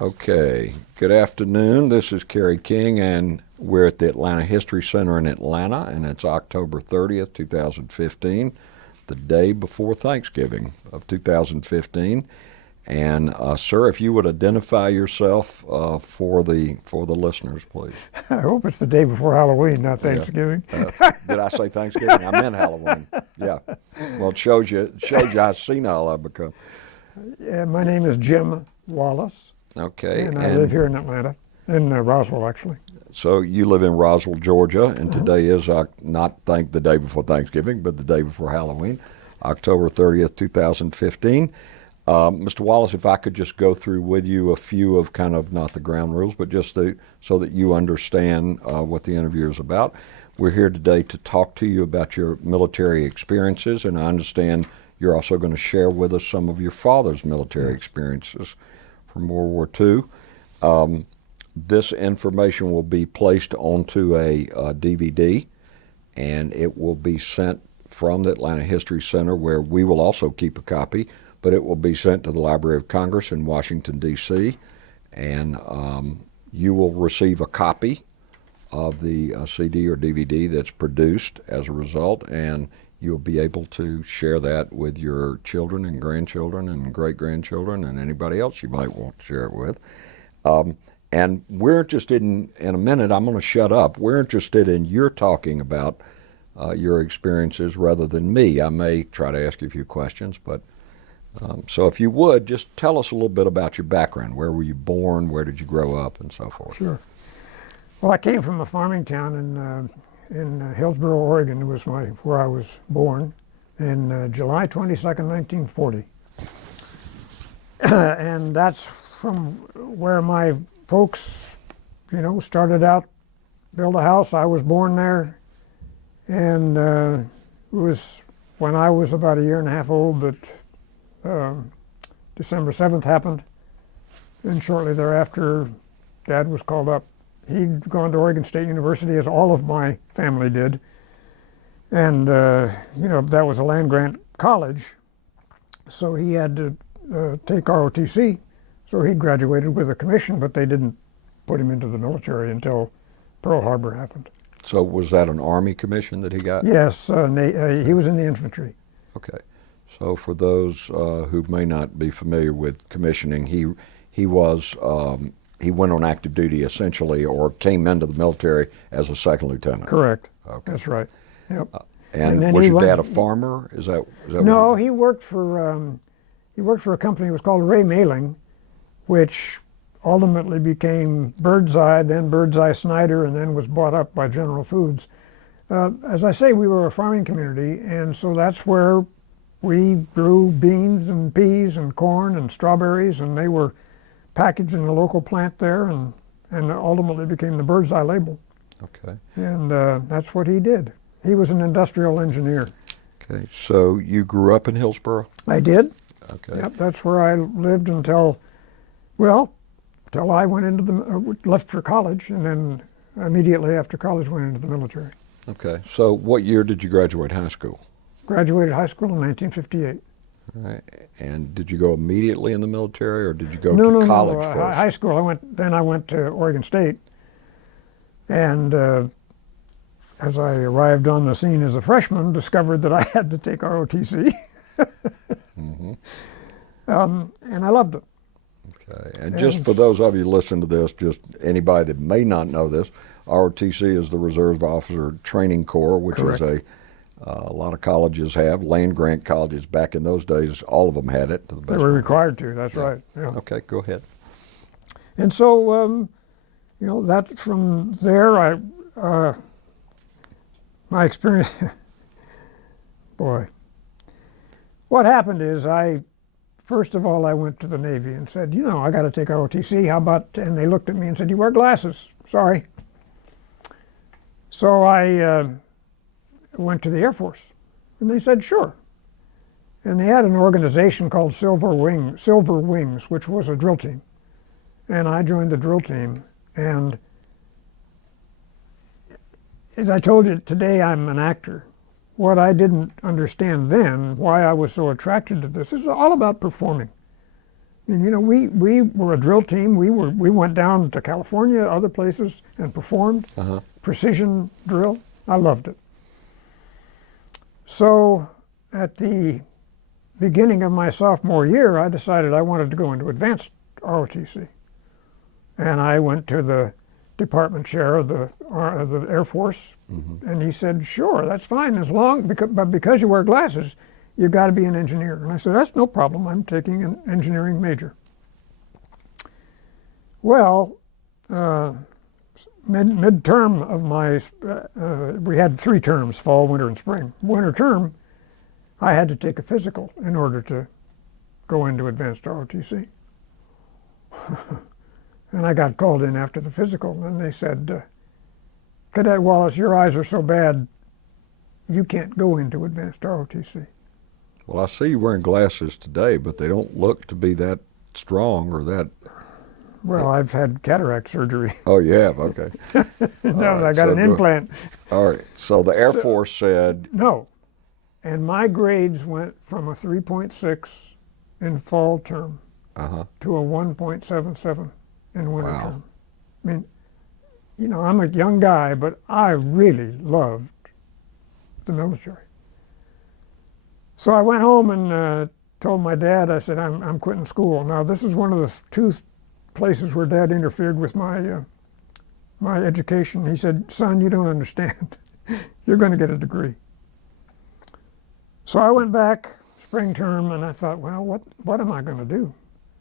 Okay, good afternoon. This is Kerry King, and we're at the Atlanta History Center in Atlanta, and it's October 30th, 2015, the day before Thanksgiving of 2015. And sir, if you would identify yourself for the listeners, please. I hope it's the day before Halloween, not Thanksgiving. Yeah. Did I say Thanksgiving? I meant Halloween. Yeah. Well, it shows you how senile I've become. My name is Jim Wallace. Okay. And I live here in Atlanta, in Roswell, actually. So you live in Roswell, Georgia, and today is not the day before Thanksgiving, but the day before Halloween, October 30th, 2015. Mr. Wallace, if I could just go through with you a few of kind of not the ground rules, but just so that you understand what the interview is about. We're here today to talk to you about your military experiences, and I understand you're also going to share with us some of your father's military experiences from World War II. This information will be placed onto a DVD, and it will be sent from the Atlanta History Center, where we will also keep a copy, but it will be sent to the Library of Congress in Washington, D.C., and you will receive a copy of the CD or DVD that's produced as a result, and you'll be able to share that with your children and grandchildren and great-grandchildren and anybody else you might want to share it with. And we're interested in a minute, I'm going to shut up, we're interested in your talking about your experiences rather than me. I may try to ask you a few questions, but so if you would, just tell us a little bit about your background. Where were you born? Where did you grow up? And so forth. Sure. Well, I came from a farming town in Hillsboro, Oregon, was where I was born, in July 22nd, 1940. And that's from where my folks, started out, built a house. I was born there, and it was when I was about a year and a half old that December 7th happened, and shortly thereafter, Dad was called up. He'd gone to Oregon State University, as all of my family did, and that was a land-grant college, so he had to take ROTC. So he graduated with a commission, but they didn't put him into the military until Pearl Harbor happened. So was that an Army commission that he got? Yes, he was in the infantry. Okay. So for those who may not be familiar with commissioning, he went on active duty essentially, or came into the military as a second lieutenant. Correct. Okay. That's right. Yep. And was your dad a farmer? Is that no? He worked for a company. It was called Ray Mailing, which ultimately became Birdseye, then Birdseye Snyder, and then was bought up by General Foods. As I say, we were a farming community, and so that's where we grew beans and peas and corn and strawberries, and they were packaged in the local plant there, and ultimately became the Birdseye label. Okay. And that's what he did. He was an industrial engineer. Okay. So you grew up in Hillsboro? I did. Okay. Yep. That's where I lived until I went into left for college, and then immediately after college went into the military. Okay. So what year did you graduate high school? Graduated high school in 1958. All right. And did you go immediately in the military, or did you go to college first? High school. I went to Oregon State, and as I arrived on the scene as a freshman, discovered that I had to take ROTC, mm-hmm. And I loved it. Okay. And just for those of you listening to this, just anybody that may not know this, ROTC is the Reserve Officer Training Corps, which Correct. is a lot of colleges have, land-grant colleges back in those days, all of them had it. To the best they were required to, that's right. Yeah. Okay, go ahead. And so, that from there, my experience, boy. What happened is first of all, I went to the Navy and said, I got to take ROTC, how about, and they looked at me and said, you wear glasses, sorry. So I went to the Air Force, and they said, sure. And they had an organization called Silver Wings, which was a drill team. And I joined the drill team, and as I told you, today I'm an actor. What I didn't understand then, why I was so attracted to this, is all about performing. I mean, we were a drill team. We went down to California, other places, and performed precision drill. I loved it. So at the beginning of my sophomore year, I decided I wanted to go into advanced ROTC. And I went to the department chair of the Air Force, and he said, sure, that's fine, but because you wear glasses, you've got to be an engineer. And I said, that's no problem, I'm taking an engineering major. Well, mid-term of my, we had 3 terms, fall, winter, and spring. Winter term, I had to take a physical in order to go into advanced ROTC. And I got called in after the physical, and they said, Cadet Wallace, your eyes are so bad, you can't go into advanced ROTC. Well, I see you wearing glasses today, but they don't look to be that strong or that... Well, I've had cataract surgery. Oh, you have? Okay. No, I got an implant. All right. So the Air Force said... No. And my grades went from a 3.6 in fall term to a 1.77 in winter term. I mean, I'm a young guy, but I really loved the military. So I went home and told my dad, I said, I'm quitting school. Now, this is one of the 2 places where Dad interfered with my my education. He said, son, you don't understand. You're going to get a degree. So I went back spring term, and I thought, well, what am I going to do?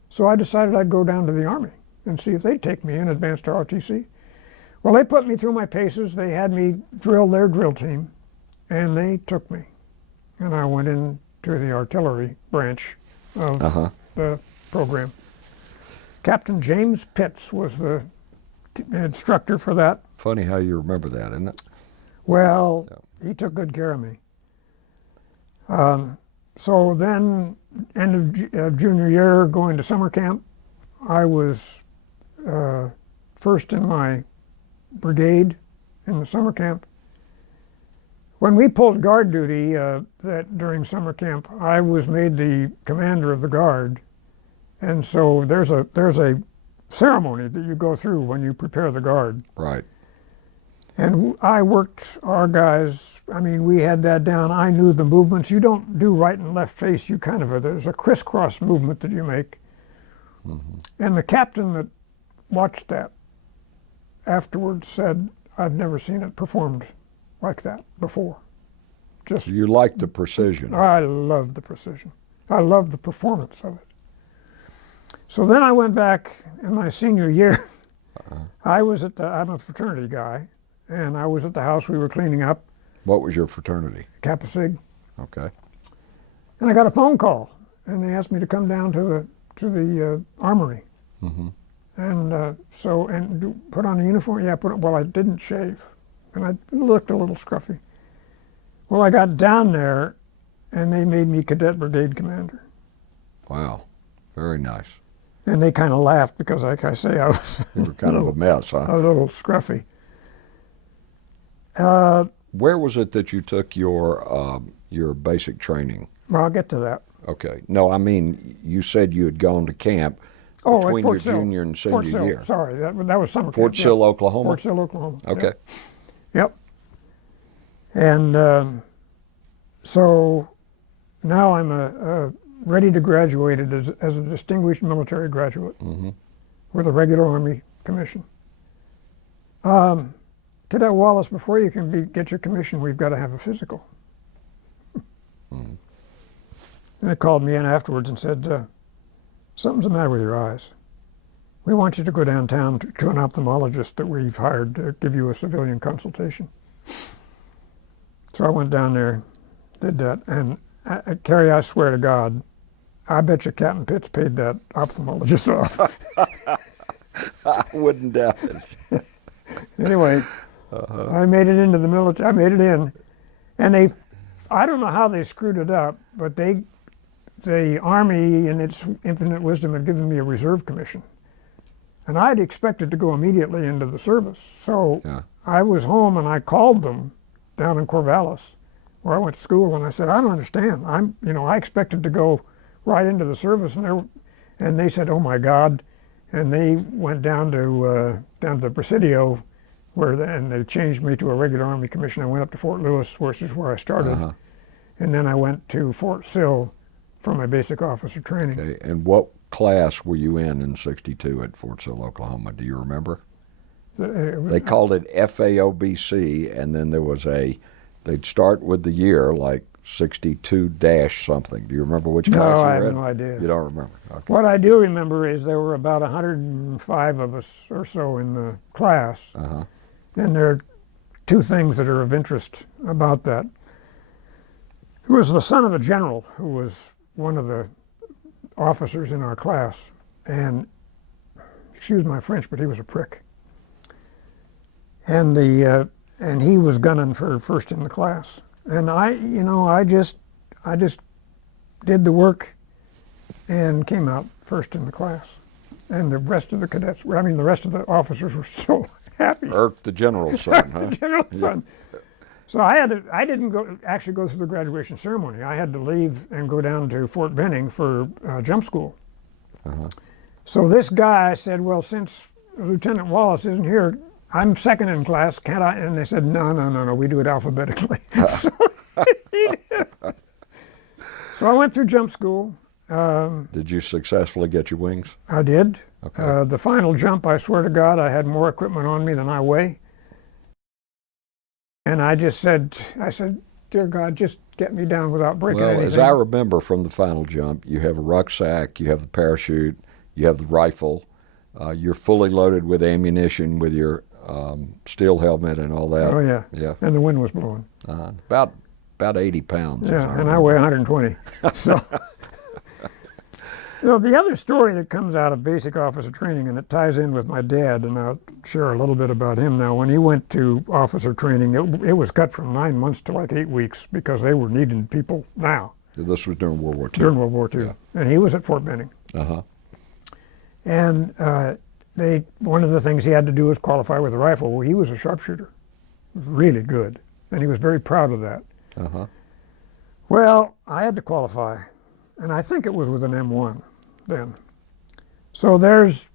So I decided I'd go down to the Army and see if they'd take me in advanced ROTC. Well, they put me through my paces. They had me drill their drill team, and they took me. And I went into the artillery branch of the program. Captain James Pitts was the instructor for that. Funny how you remember that, isn't it? Well, he took good care of me. So then, end of junior year, going to summer camp, I was first in my brigade in the summer camp. When we pulled guard duty during summer camp, I was made the commander of the guard. And so there's a ceremony that you go through when you prepare the guard. Right. And I worked our guys, I mean, we had that down. I knew the movements. You don't do right and left face. You there's a crisscross movement that you make. And the captain that watched that afterwards said, I've never seen it performed like that before. Just You like the precision. I love the precision. I love the performance of it. So then I went back in my senior year. I'm a fraternity guy, and I was at the house we were cleaning up. What was your fraternity? Kappa Sig. Okay. And I got a phone call, and they asked me to come down to the armory. And put on a uniform. Yeah, well, I didn't shave, and I looked a little scruffy. Well, I got down there, and they made me cadet brigade commander. Wow. Very nice. And they kind of laughed because, like I say, I was You were kind of a mess, huh? a little scruffy. Where was it that you took your basic training? Well, I'll get to that. Okay. No, I mean, you said you had gone to camp At between your Fort Sill. junior and Fort senior Sill. year. Sorry, that was summer Fort camp. Sill, Oklahoma? Fort Sill, Oklahoma. Okay. Yep. And so now I'm ready to graduate as a distinguished military graduate with a regular Army commission. Cadet Wallace, before you can get your commission, we've got to have a physical. And they called me in afterwards and said, something's the matter with your eyes. We want you to go downtown to an ophthalmologist that we've hired to give you a civilian consultation. So I went down there, did that, and Kerry, I swear to God, I bet you Captain Pitts paid that ophthalmologist off. I wouldn't doubt it. Anyway, I made it into the military. I made it in, and I don't know how they screwed it up, but the Army, in its infinite wisdom, had given me a reserve commission. And I'd expected to go immediately into the service. So I was home and I called them down in Corvallis, where I went to school, and I said, I don't understand. I expected to go right into the service, and And they said, "Oh my God," and they went down to the Presidio, and they changed me to a regular Army commission. I went up to Fort Lewis, which is where I started, and then I went to Fort Sill for my basic officer training. Okay. And what class were you in '62 at Fort Sill, Oklahoma? Do you remember? They called it FAOBC, and then there was they'd start with the year, like 62 dash something. Do you remember which class you were in? No, I have no idea. You don't remember? Okay. What I do remember is there were about 105 of us or so in the class. And there are two things that are of interest about that. He was the son of a general who was one of the officers in our class. And, excuse my French, but he was a prick. And he was gunning for first in the class. And I just did the work and came out first in the class. And the rest of the cadets, the rest of the officers were so happy. Irked the general's son, huh? The general's son. So I didn't actually go through the graduation ceremony. I had to leave and go down to Fort Benning for jump school. So this guy said, "Well, since Lieutenant Wallace isn't here, I'm second in class, can't I?" And they said, no, we do it alphabetically. So he did. So I went through jump school. Did you successfully get your wings? I did. Okay. The final jump, I swear to God, I had more equipment on me than I weigh. And I said, "Dear God, just get me down without breaking anything." As I remember from the final jump, you have a rucksack, you have the parachute, you have the rifle, you're fully loaded with ammunition with your steel helmet and all that. Oh, yeah. Yeah. And the wind was blowing. About 80 pounds. Yeah, and I weigh 120. So, the other story that comes out of basic officer training, and it ties in with my dad, and I'll share a little bit about him now. When he went to officer training, it was cut from 9 months to like 8 weeks because they were needing people now. This was during World War II. During World War II. Yeah. And he was at Fort Benning. And one of the things he had to do was qualify with a rifle. Well, he was a sharpshooter, really good, and he was very proud of that. Well, I had to qualify, and I think it was with an M1 then. So there's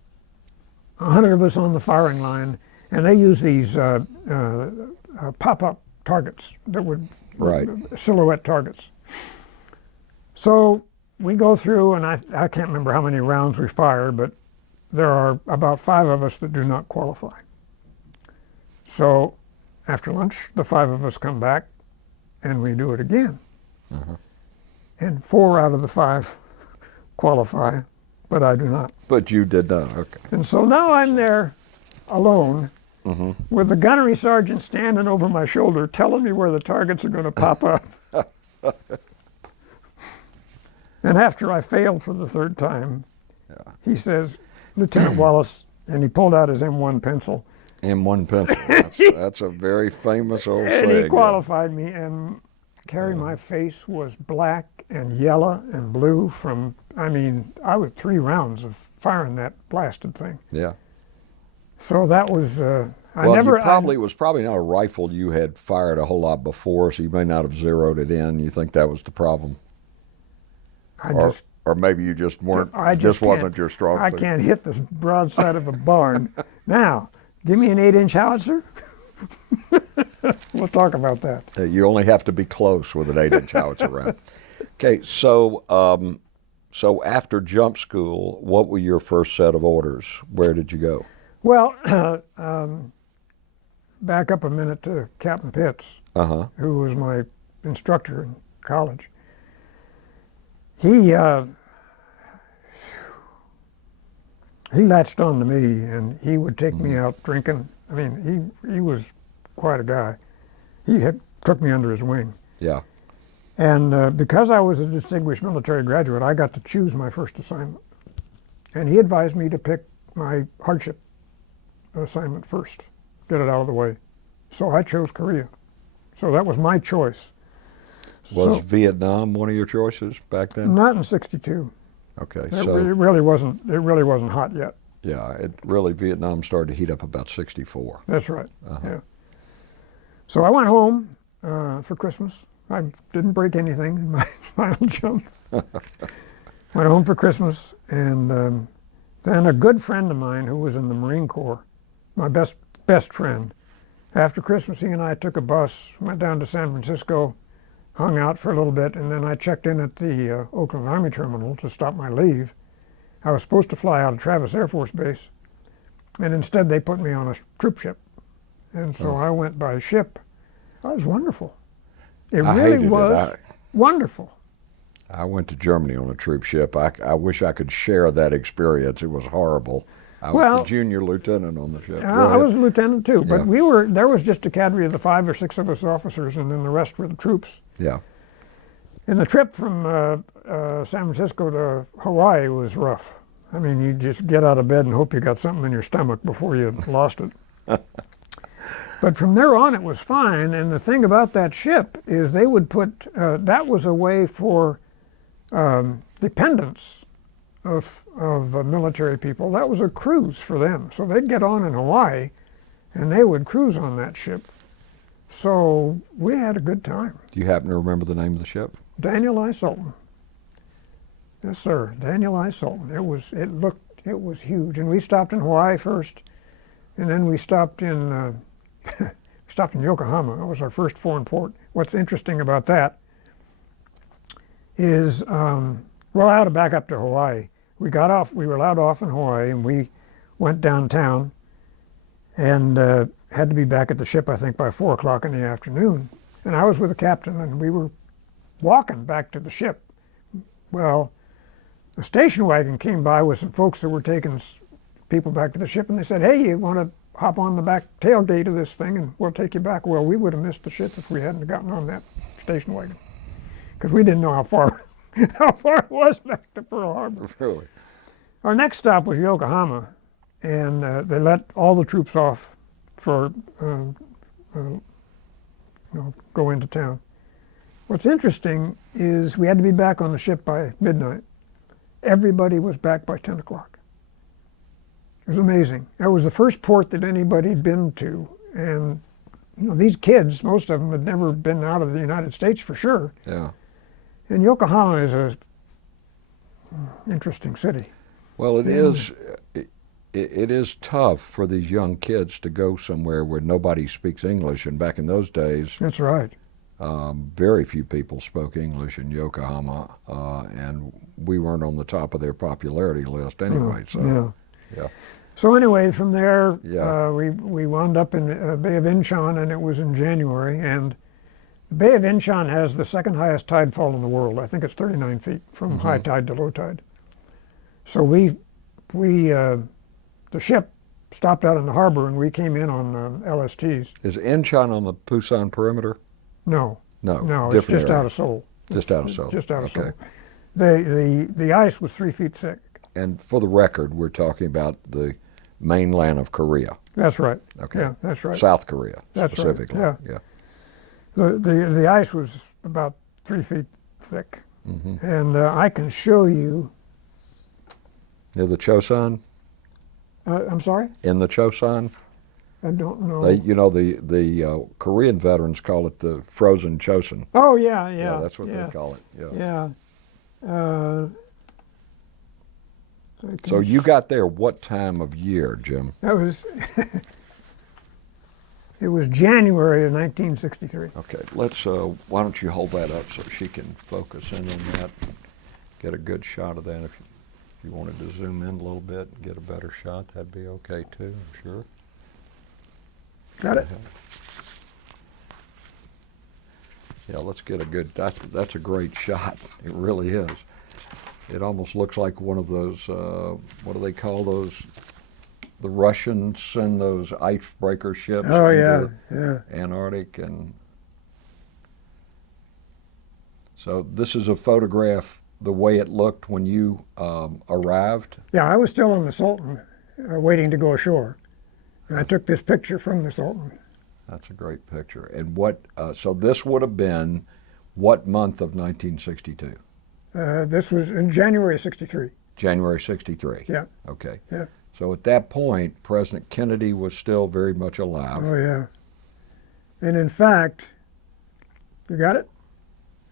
100 of us on the firing line, and they use these pop-up targets that would silhouette targets. So we go through, and I can't remember how many rounds we fired, but there are about 5 of us that do not qualify. So after lunch, the 5 of us come back, and we do it again. And 4 out of the 5 qualify, but I do not. But you did not, okay. And so now I'm there alone with the gunnery sergeant standing over my shoulder telling me where the targets are going to pop up. And after I failed for the 3rd time, he says, "Lieutenant Wallace," and he pulled out his M1 pencil. M1 pencil, that's a very famous old And saying. he qualified me, and Carrie, my face was black and yellow and blue from, I was 3 rounds of firing that blasted thing. Yeah. So that was, It was probably not a rifle you had fired a whole lot before, so you may not have zeroed it in. You think that was the problem? Or maybe you just weren't, wasn't your strong suit. I can't hit the broadside of a barn. Now, give me an 8-inch howitzer. We'll talk about that. You only have to be close with an 8-inch howitzer round. Okay, so after jump school, what were your first set of orders? Where did you go? Well, back up a minute to Captain Pitts, who was my instructor in college. He latched on to me, and he would take me out drinking. He was quite a guy. He took me under his wing. Yeah. And because I was a distinguished military graduate, I got to choose my first assignment. And he advised me to pick my hardship assignment first, get it out of the way. So I chose Korea. So that was my choice. Was Vietnam one of your choices back then? Not in '62. Okay, It really wasn't hot yet. Yeah, Vietnam started to heat up about '64. That's right. Yeah. So I went home for Christmas. I didn't break anything in my final jump. Went home for Christmas, and then a good friend of mine who was in the Marine Corps, my best friend, after Christmas, he and I took a bus, went down to San Francisco, hung out for a little bit, and then I checked in at the Oakland Army Terminal to stop my leave. I was supposed to fly out of Travis Air Force Base, and instead they put me on a troop ship. And so I went by ship. Oh, it was wonderful. It really was wonderful. I went to Germany on a troop ship. I wish I could share that experience. It was horrible. I was a junior lieutenant on the ship. I was a lieutenant too, but Yeah. there was just a cadre of the 5 or 6 of us officers, and then the rest were the troops. Yeah. And the trip from San Francisco to Hawaii was rough. I mean, you just get out of bed and hope you got something in your stomach before you lost it. But from there on, it was fine. And the thing about that ship is they would put, that was a way for dependents of military people. That was a cruise for them. So they'd get on in Hawaii, and they would cruise on that ship. So we had a good time. Do you happen to remember the name of the ship? Daniel I. Sultan. Yes, sir. Daniel I. Sultan. It was huge. And we stopped in Hawaii first, and then we stopped in Yokohama. That was our first foreign port. What's interesting about that is, well, I ought to back up to Hawaii. We were allowed off in Hawaii, and we went downtown and had to be back at the ship, I think, by 4 o'clock in the afternoon. And I was with the captain, and we were walking back to the ship. Well, a station wagon came by with some folks that were taking people back to the ship, and they said, hey, you want to hop on the back tailgate of this thing, and we'll take you back. Well, we would have missed the ship if we hadn't gotten on that station wagon, because we didn't know how far it was back to Pearl Harbor. Really? Our next stop was Yokohama, and they let all the troops off for go into town. What's interesting is we had to be back on the ship by midnight. Everybody was back by 10 o'clock. It was amazing. That was the first port that anybody had been to, and these kids, most of them had never been out of the United States for sure. Yeah. And Yokohama is a interesting city. Well, it is. It is tough for these young kids to go somewhere where nobody speaks English. And back in those days, that's right. Very few people spoke English in Yokohama, and we weren't on the top of their popularity list anyway. Yeah. So anyway, from there, Yeah. we wound up in Bay of Incheon, and it was in January. And the Bay of Incheon has the second highest tide fall in the world. I think it's 39 feet from high tide to low tide. So the ship stopped out in the harbor, and we came in on LSTs. Is Incheon on the Busan perimeter? No, No, it's different just area. out of Seoul. Just out of Seoul. Just out of Okay. Seoul. The ice was 3 feet thick. And for the record, we're talking about the mainland of Korea. That's right. Okay. Yeah, that's right. South Korea, That's right, specifically. yeah. The ice was about 3 feet thick, and I can show you. Near the Chosun? I'm sorry, In the Chosun? I don't know. The Korean veterans call it the frozen Chosun. Oh yeah. Yeah, that's what they call it. Yeah. So you got there what time of year, Jim? That was. It was January of 1963. Okay, let's. Why don't you hold that up so she can focus in on that, get a good shot of that. If you wanted to zoom in a little bit and get a better shot, that'd be okay too. I'm sure. Got it. Yeah, let's get a good. That's a great shot. It really is. It almost looks like one of those. What do they call those? The Russians send those icebreaker ships Oh into yeah. Antarctic, and so this is a photograph the way it looked when you arrived. Yeah, I was still on the Sultan, waiting to go ashore. And I took this picture from the Sultan. That's a great picture. And what? So this would have been what month of 1962? This was in January of '63. January '63. Yeah. Okay. Yeah. So at that point, President Kennedy was still very much alive. Oh yeah. And in fact, you got it?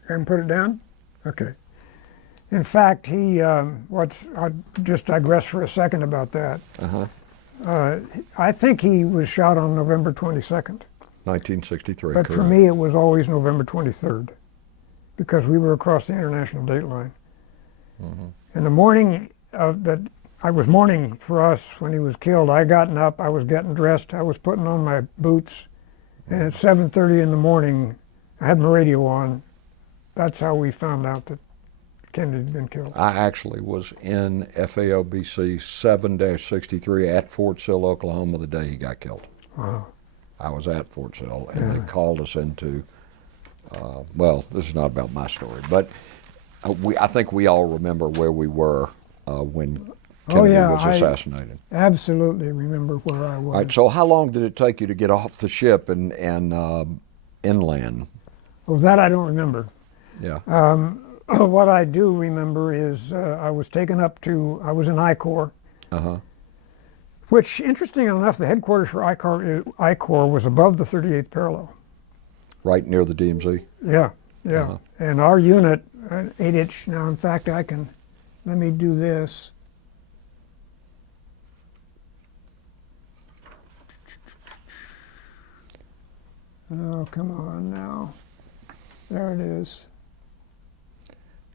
I can put it down? Okay. In fact, I'll just digress for a second about that. I think he was shot on November 22nd. 1963, But correct. for me, it was always November 23rd, because we were across the international date line. In the morning that I was mourning for us when he was killed, I gotten up, I was getting dressed, I was putting on my boots, and at 7:30 in the morning, I had my radio on. That's how we found out that Kennedy had been killed. I actually was in FAOBC 7-63 at Fort Sill, Oklahoma, the day he got killed. Wow. I was at Fort Sill, and they called us into, well, this is not about my story, but I think we all remember where we were when Kennedy was assassinated. I absolutely remember where I was. All right, so how long did it take you to get off the ship and inland? Oh, that I don't remember. Yeah. What I do remember is I was taken up to, I was in I Corps, which, interesting enough, the headquarters for I Corps was above the 38th parallel. Right near the DMZ? Yeah, yeah. And our unit, 8-inch, now in fact let me do this. Oh, come on now. There it is.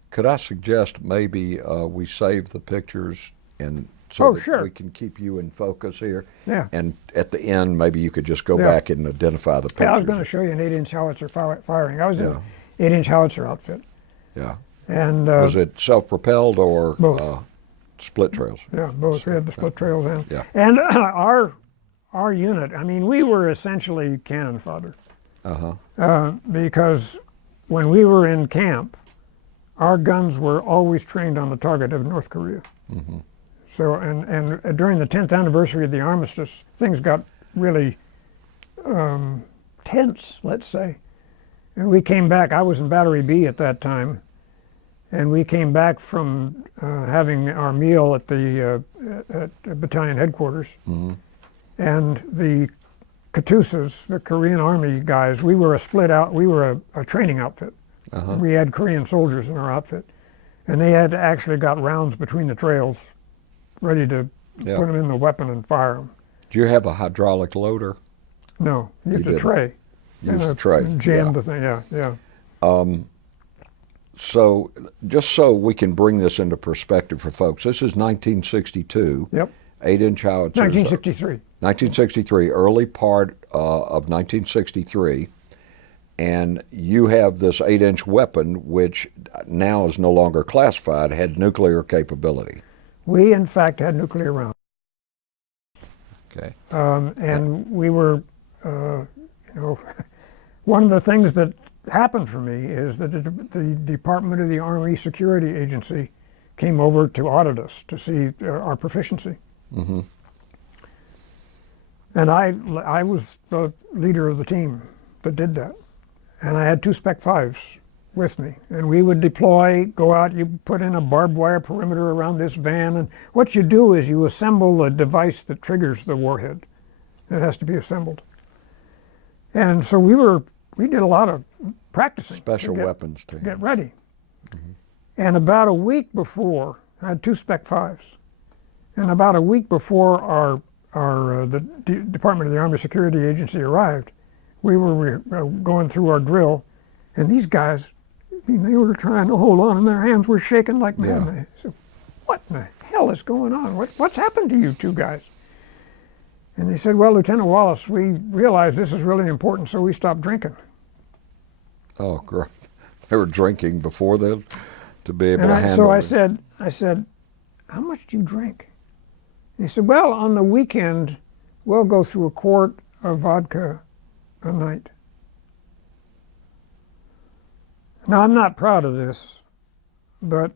Could I suggest maybe we save the pictures and so that sure. we can keep you in focus here? Yeah. And at the end, maybe you could just go back and identify the pictures. Yeah, I was going to show you an 8-inch howitzer firing. I was in an 8-inch howitzer outfit. Yeah. And was it self-propelled or both? Split trails? Yeah, both. We had the split trails in. Yeah. And our unit, I mean, we were essentially cannon fodder. Because when we were in camp, our guns were always trained on the target of North Korea. So, and during the 10th anniversary of the armistice, things got really tense, let's say. And we came back, I was in Battery B at that time, and we came back from having our meal at the battalion headquarters. And the Katusas, the Korean Army guys, we were a training outfit. We had Korean soldiers in our outfit. And they had actually got rounds between the trails ready to put them in the weapon and fire them. Do you have a hydraulic loader? No, used a tray. Used a tray. And jammed the thing, yeah. So just so we can bring this into perspective for folks, this is 1962. Yep. 8-inch howitzers. 1963. 1963, early part of 1963. And you have this 8-inch weapon, which now is no longer classified, had nuclear capability. We, in fact, had nuclear rounds. Okay. And we were, one of the things that happened for me is that the Department of the Army Security Agency came over to audit us to see our proficiency. And I was the leader of the team that did that. And I had 2 Spec 5s with me. And we would deploy, go out, you put in a barbed wire perimeter around this van, and what you do is you assemble the device that triggers the warhead. It has to be assembled. And so we did a lot of practicing. Special weapons team. Get ready. And about a week before, I had 2 Spec 5s. And about a week before the Department of the Army Security Agency arrived, we were going through our drill, and these guys, I mean, they were trying to hold on, and their hands were shaking like mad. Yeah. I said, "What in the hell is going on? What's happened to you two guys?" And they said, "Well, Lieutenant Wallace, we realized this is really important, so we stopped drinking." Oh, great. They were drinking before then to be able to handle So it. I said, "How much do you drink?" And he said, "Well, on the weekend, we'll go through a quart of vodka a night." Now, I'm not proud of this, but,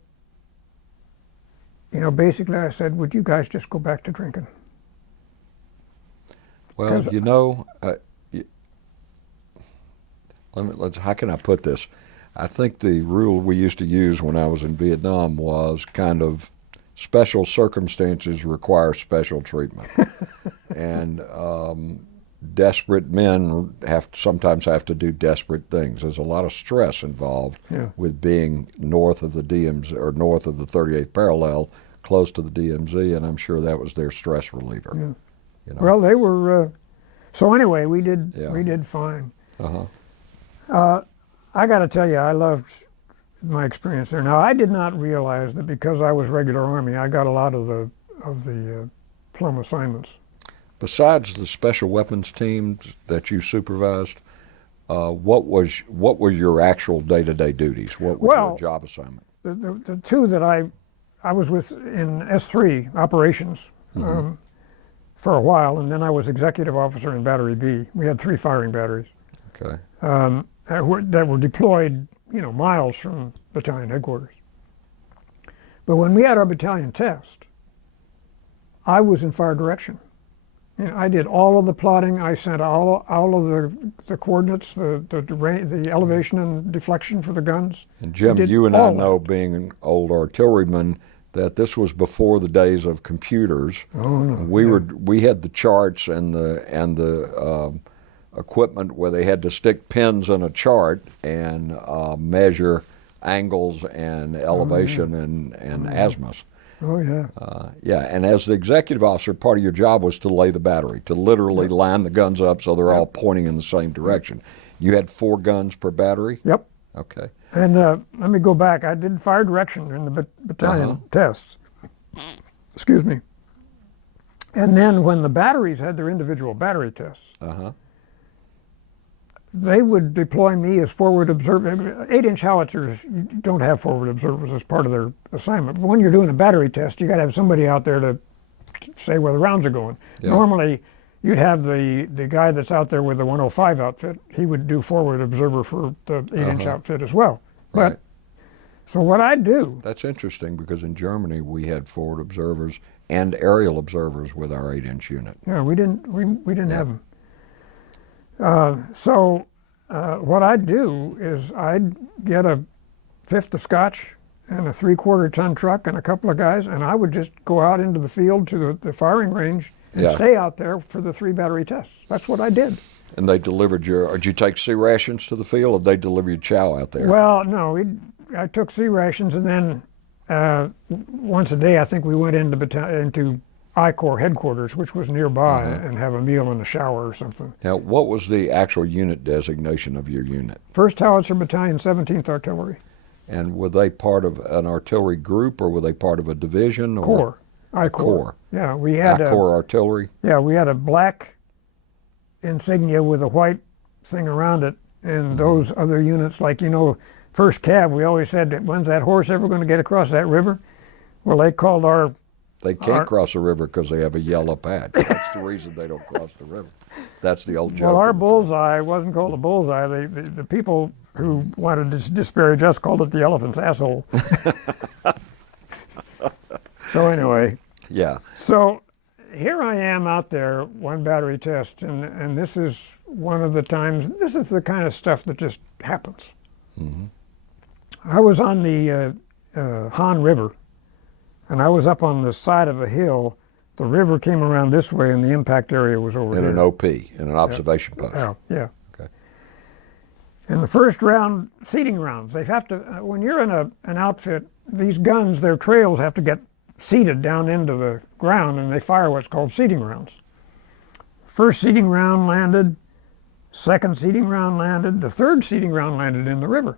basically I said, "Would you guys just go back to drinking?" Well, how can I put this? I think the rule we used to use when I was in Vietnam was kind of special circumstances require special treatment. And desperate men sometimes have to do desperate things. There's a lot of stress involved with being north of the DMZ or north of the 38th parallel, close to the DMZ, and I'm sure that was their stress reliever. Yeah. You know? Well, they were. So anyway, we did fine. I got to tell you, I loved my experience there. Now, I did not realize that because I was regular Army, I got a lot of the plum assignments. Besides the special weapons teams that you supervised, what were your actual day-to-day duties? What was your job assignment? The two that I was with in S3 operations for a while, and then I was executive officer in Battery B. We had 3 firing batteries. Okay. That were deployed, miles from battalion headquarters. But when we had our battalion test, I was in fire direction. I did all of the plotting. I sent all of the coordinates, the elevation and deflection for the guns. And Jim, you and I know, being an old artilleryman, that this was before the days of computers. Oh no! We had the charts and the equipment where they had to stick pins in a chart and measure angles and elevation and azimuths. Oh yeah. Yeah, and as the executive officer, part of your job was to lay the battery, to literally line the guns up so they're all pointing in the same direction. You had 4 guns per battery? Yep. Okay. And let me go back. I did fire direction in the battalion tests. Excuse me. And then when the batteries had their individual battery tests, they would deploy me as forward observer. 8-inch howitzers don't have forward observers as part of their assignment. But when you're doing a battery test, you got to have somebody out there to say where the rounds are going. Yeah. Normally, you'd have the guy that's out there with the 105 outfit. He would do forward observer for the 8-inch outfit as well. Right. But so what I do. That's interesting because in Germany we had forward observers and aerial observers with our 8-inch unit. Yeah, we didn't have them. So what I'd do is I'd get a 5th of scotch and a 3/4 ton truck and a couple of guys, and I would just go out into the field to the firing range and stay out there for the 3 battery tests. That's what I did. And they delivered did you take C rations to the field, or they deliver you chow out there? Well, no, I took C rations, and then once a day I think we went into I Corps headquarters, which was nearby, and have a meal in the shower or something. Now, what was the actual unit designation of your unit? 1st Howitzer Battalion, 17th Artillery. And were they part of an artillery group, or were they part of a division? Or? Corps. I Corps. Yeah, we had I Corps Artillery. Yeah, we had a black insignia with a white thing around it, and those other units, like 1st Cav, we always said, when's that horse ever going to get across that river? Well, they called our. They can't cross the river because they have a yellow patch. That's the reason they don't cross the river. That's the old joke. Well, our bullseye wasn't called a bullseye. The people who wanted to disparage us called it the elephant's asshole. So anyway. Yeah. So here I am out there, 1 battery test, and this is one of the times, this is the kind of stuff that just happens. I was on the Han River, and I was up on the side of a hill. The river came around this way, and the impact area was over in here. In an OP, in an observation post. Oh, yeah. Okay. In the first round, seating rounds, they have to, when you're in an outfit, these guns, their trails have to get seated down into the ground, and they fire what's called seating rounds. First seating round landed, 2nd seating round landed, the 3rd seating round landed in the river.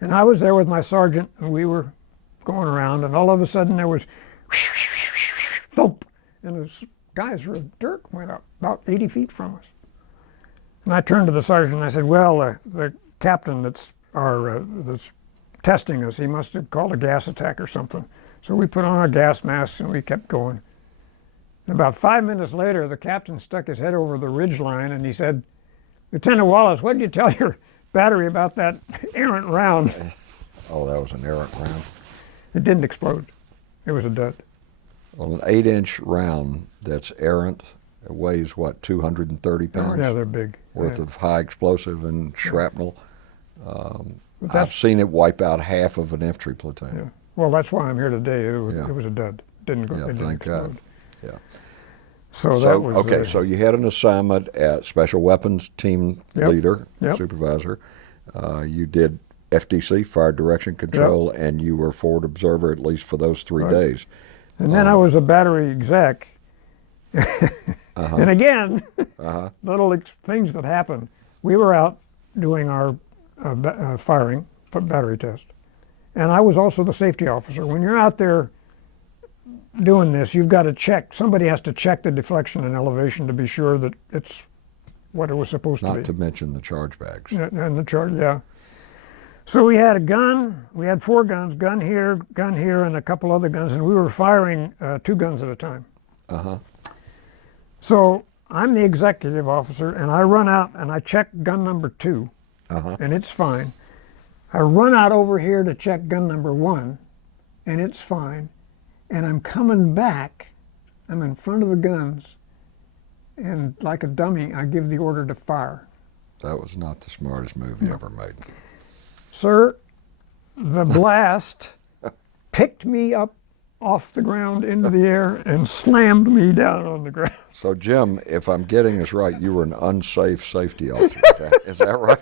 And I was there with my sergeant, and we were going around, and all of a sudden there was thump, and the guys from dirt went up about 80 feet from us. And I turned to the sergeant and I said, well, the captain that's testing us, he must have called a gas attack or something. So we put on our gas masks and we kept going. And about 5 minutes later, the captain stuck his head over the ridge line and he said, Lieutenant Wallace, what did you tell your battery about that errant round? Oh, that was an errant round. It didn't explode. It was a dud. Well, an 8-inch round that's errant, it weighs, what, 230 pounds? Oh, yeah, they're big. Worth of high explosive and shrapnel. I've seen it wipe out half of an infantry platoon. Yeah. Well, that's why I'm here today. It was a dud. It didn't thank explode. God. Yeah. So that was okay. So you had an assignment at Special Weapons Team Yep. Leader, Yep. Supervisor. You did FDC, Fire Direction Control, and you were forward observer at least for those 3 days. And then I was a battery exec. And again, little things that happened. We were out doing our firing battery test. And I was also the safety officer. When you're out there doing this, you've got to check. Somebody has to check the deflection and elevation to be sure that it's what it was supposed to be. Not to mention the charge bags. And the charge, yeah. So we had a gun. We had 4 guns, gun here, and a couple other guns, and we were firing 2 guns at a time. So I'm the executive officer, and I run out and I check gun number 2, and it's fine. I run out over here to check gun number 1, and it's fine. And I'm coming back. I'm in front of the guns, and like a dummy, I give the order to fire. That was not the smartest move you ever made. Sir, the blast picked me up off the ground into the air and slammed me down on the ground. So, Jim, if I'm getting this right, you were an unsafe safety officer. Is that right?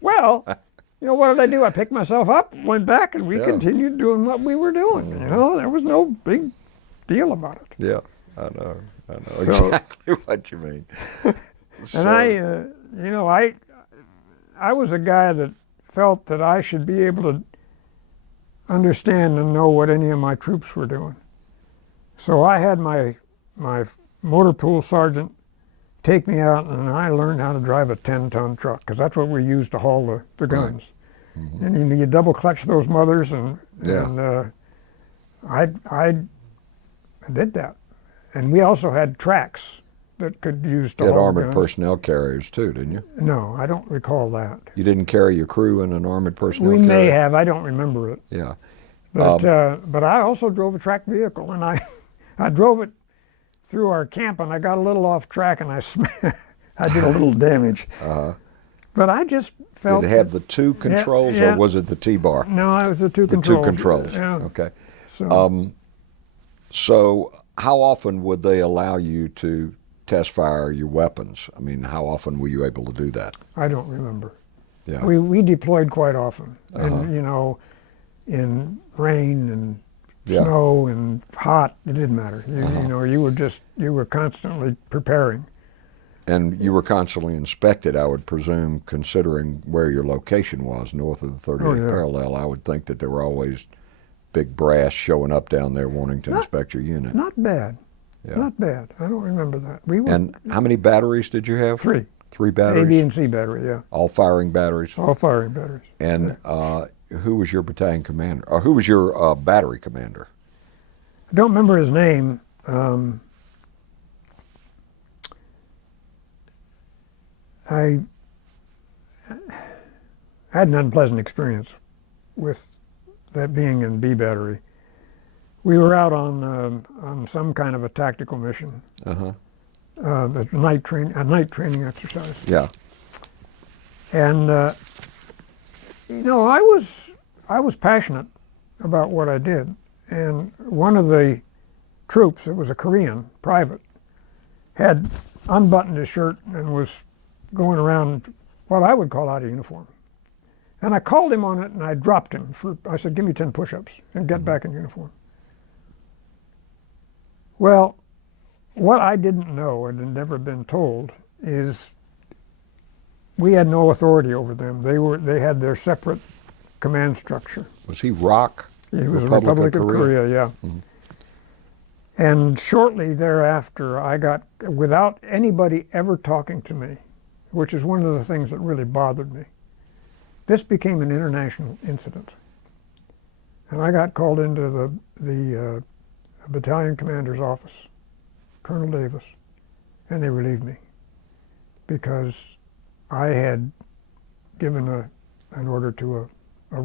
Well, you know, what did I do? I picked myself up, went back, and we continued doing what we were doing. You know, there was no big deal about it. Yeah, I know exactly what you mean. And I was a guy that felt that I should be able to understand and know what any of my troops were doing. So I had my motor pool sergeant take me out, and I learned how to drive a 10-ton truck, because that's what we used to haul the guns. Right. And you double clutch those mothers, and I did that. And we also had tracks that could use to You had haul armored guns. personnel carriers too, didn't you? No, I don't recall that. You didn't carry your crew in an armored personnel We carrier? may have, I don't remember it. Yeah. But I also drove a track vehicle, and I drove it through our camp, and I got a little off track, and I did a little damage. But I just felt. Did it have the 2 controls, or was it the T-bar? No, it was the 2 The controls. 2 controls. Yeah. Okay. So, So how often would they allow you to test fire your weapons? I mean, how often were you able to do that? I don't remember. Yeah. We deployed quite often, and you know, in rain and snow and hot, it didn't matter. You know, you were constantly preparing. And you were constantly inspected, I would presume, considering where your location was, north of the 38th parallel. I would think that there were always big brass showing up down there wanting to inspect your unit. Not bad. Yeah. Not bad. I don't remember that. And how many batteries did you have? 3. 3 batteries? A, B, and C battery, yeah. All firing batteries? All firing batteries. And who was your battalion commander? Or who was your battery commander? I don't remember his name. I had an unpleasant experience with that being in B battery. We were out on some kind of a tactical mission, a night training exercise. Yeah. And you know, I was passionate about what I did. And one of the troops, it was a Korean private, had unbuttoned his shirt and was going around what I would call out of uniform. And I called him on it, and I dropped him. I said, give me 10 push-ups and get back in uniform. Well, what I didn't know and had never been told is we had no authority over them. They had their separate command structure. Was he ROC? He was a Republic of Korea, yeah. Mm-hmm. And shortly thereafter, I got, without anybody ever talking to me, which is one of the things that really bothered me, this became an international incident. And I got called into the battalion commander's office, Colonel Davis, and they relieved me because I had given an order to a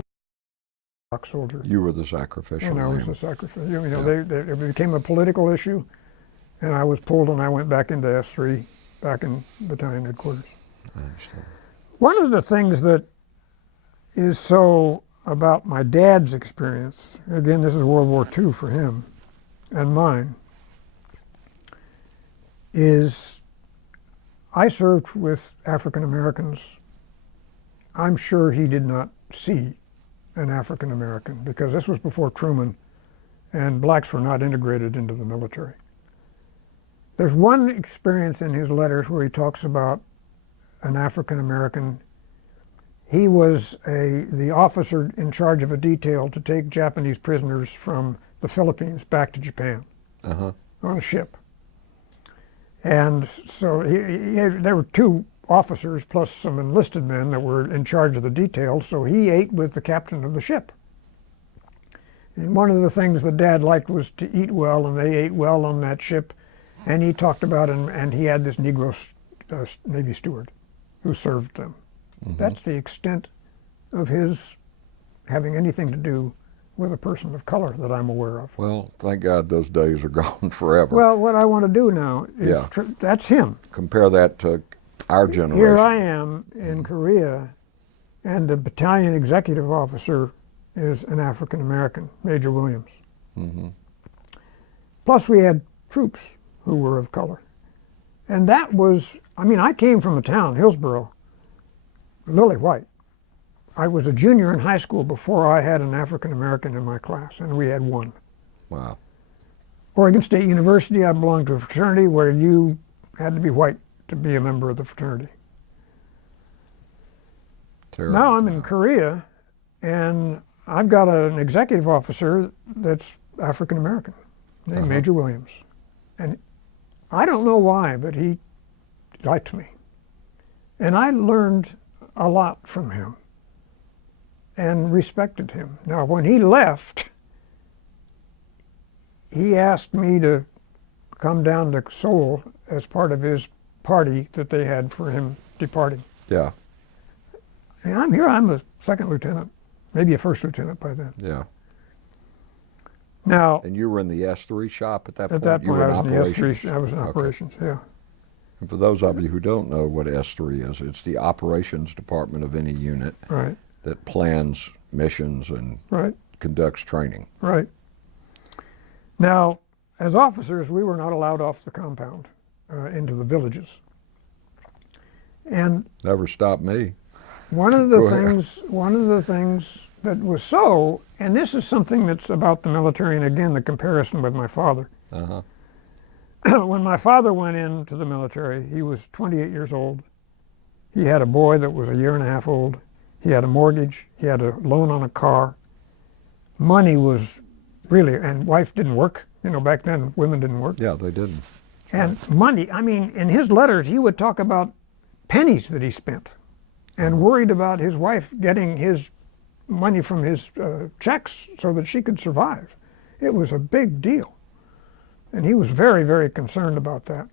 ROC soldier. You were the sacrificial And I was lamb. the sacrificial. You know, it became a political issue, and I was pulled, and I went back into S3, back in battalion headquarters. I understand. One of the things that is so about my dad's experience, again, this is World War II for him and mine, is I served with African Americans. I'm sure he did not see an African American because this was before Truman and blacks were not integrated into the military. There's one experience in his letters where he talks about an African American. He was the officer in charge of a detail to take Japanese prisoners from the Philippines back to Japan on a ship. And so there were two officers plus some enlisted men that were in charge of the detail, so he ate with the captain of the ship. And one of the things that Dad liked was to eat well, and they ate well on that ship. And he talked about, and he had this Negro Navy steward who served them. That's the extent of his having anything to do with a person of color that I'm aware of. Well, thank God those days are gone forever. Well, what I want to do now is, that's him. Compare that to our generation. Here I am in Korea, and the battalion executive officer is an African American, Major Williams. Plus we had troops who were of color. And that was, I mean, I came from a town, Hillsboro, lily white. I was a junior in high school before I had an African American in my class, and we had one. Wow. Oregon State University, I belonged to a fraternity where you had to be white to be a member of the fraternity. Terrible. Now I'm in Korea, and I've got an executive officer that's African American, named Major Williams. And I don't know why, but he liked me. And I learned a lot from him and respected him. Now, when he left, he asked me to come down to Seoul as part of his party that they had for him departing. Yeah. And I'm here, I'm a second lieutenant, maybe a first lieutenant by then. Yeah. Now, and you were in the S3 shop at that point? At that point, I was in the operations? S3, I was in operations, yeah. And for those of you who don't know what S3 is, it's the operations department of any unit that plans missions and conducts training. Right. Now, as officers, we were not allowed off the compound into the villages. And never stopped me. One of the things that was so, and this is something that's about the military, and again, the comparison with my father. When my father went into the military, he was 28 years old. He had a boy that was a year and a half old. He had a mortgage. He had a loan on a car. Money was really, and wife didn't work. You know, back then, women didn't work. Yeah, they didn't. And money, I mean, in his letters, he would talk about pennies that he spent and worried about his wife getting his money from his checks so that she could survive. It was a big deal. And he was very, very concerned about that.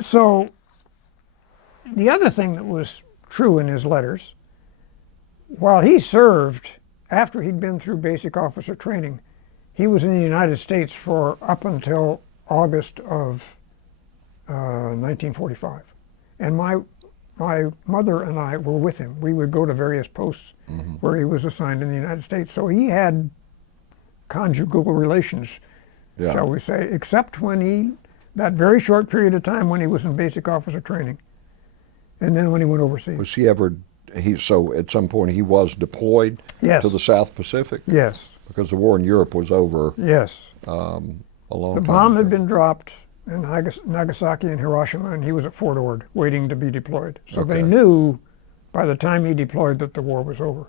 So the other thing that was true in his letters, while he served, after he'd been through basic officer training, he was in the United States for up until August of 1945. And my mother and I were with him. We would go to various posts where he was assigned in the United States. So he had conjugal relations, shall we say, except when that very short period of time when he was in basic officer training, and then when he went overseas. Was he ever, so at some point he was deployed to the South Pacific? Yes. Because the war in Europe was over a long time The bomb had been dropped in Nagasaki and Hiroshima, and he was at Fort Ord waiting to be deployed. So they knew by the time he deployed that the war was over.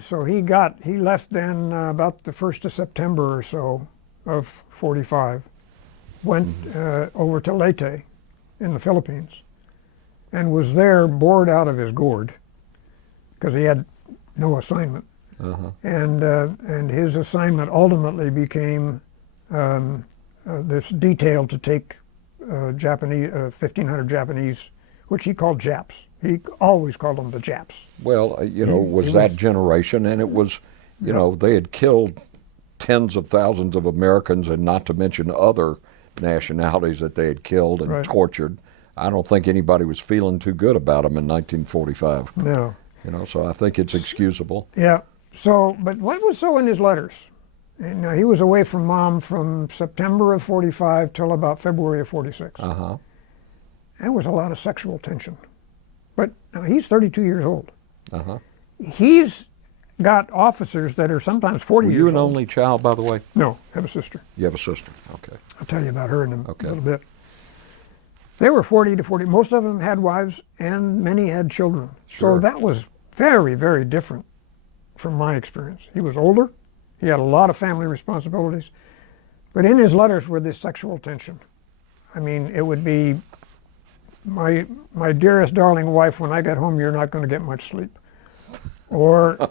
So he left then about the 1st of September or so of 45, went over to Leyte in the Philippines, and was there bored out of his gourd because he had no assignment. And his assignment ultimately became this detail to take 1,500 Japanese, which he called Japs. He always called them the Japs. Well, was that generation, and it was, they had killed tens of thousands of Americans, and not to mention other nationalities that they had killed and tortured. I don't think anybody was feeling too good about them in 1945. No. So I think it's excusable. Yeah. So, but what was so in his letters? And now he was away from Mom from September of 45 till about February of 46. Uh-huh. That was a lot of sexual tension. But now he's 32 years old. Uh-huh. He's got officers that are sometimes 40 Were years you old. an only child, by the way? No, I have a sister. You have a sister. Okay. I'll tell you about her in a Okay. little bit. They were 40 to 40. Most of them had wives and many had children. Sure. So that was very, very different from my experience. He was older. He had a lot of family responsibilities. But in his letters were this sexual tension. I mean, it would be, my dearest darling wife, when I get home, you're not going to get much sleep. Or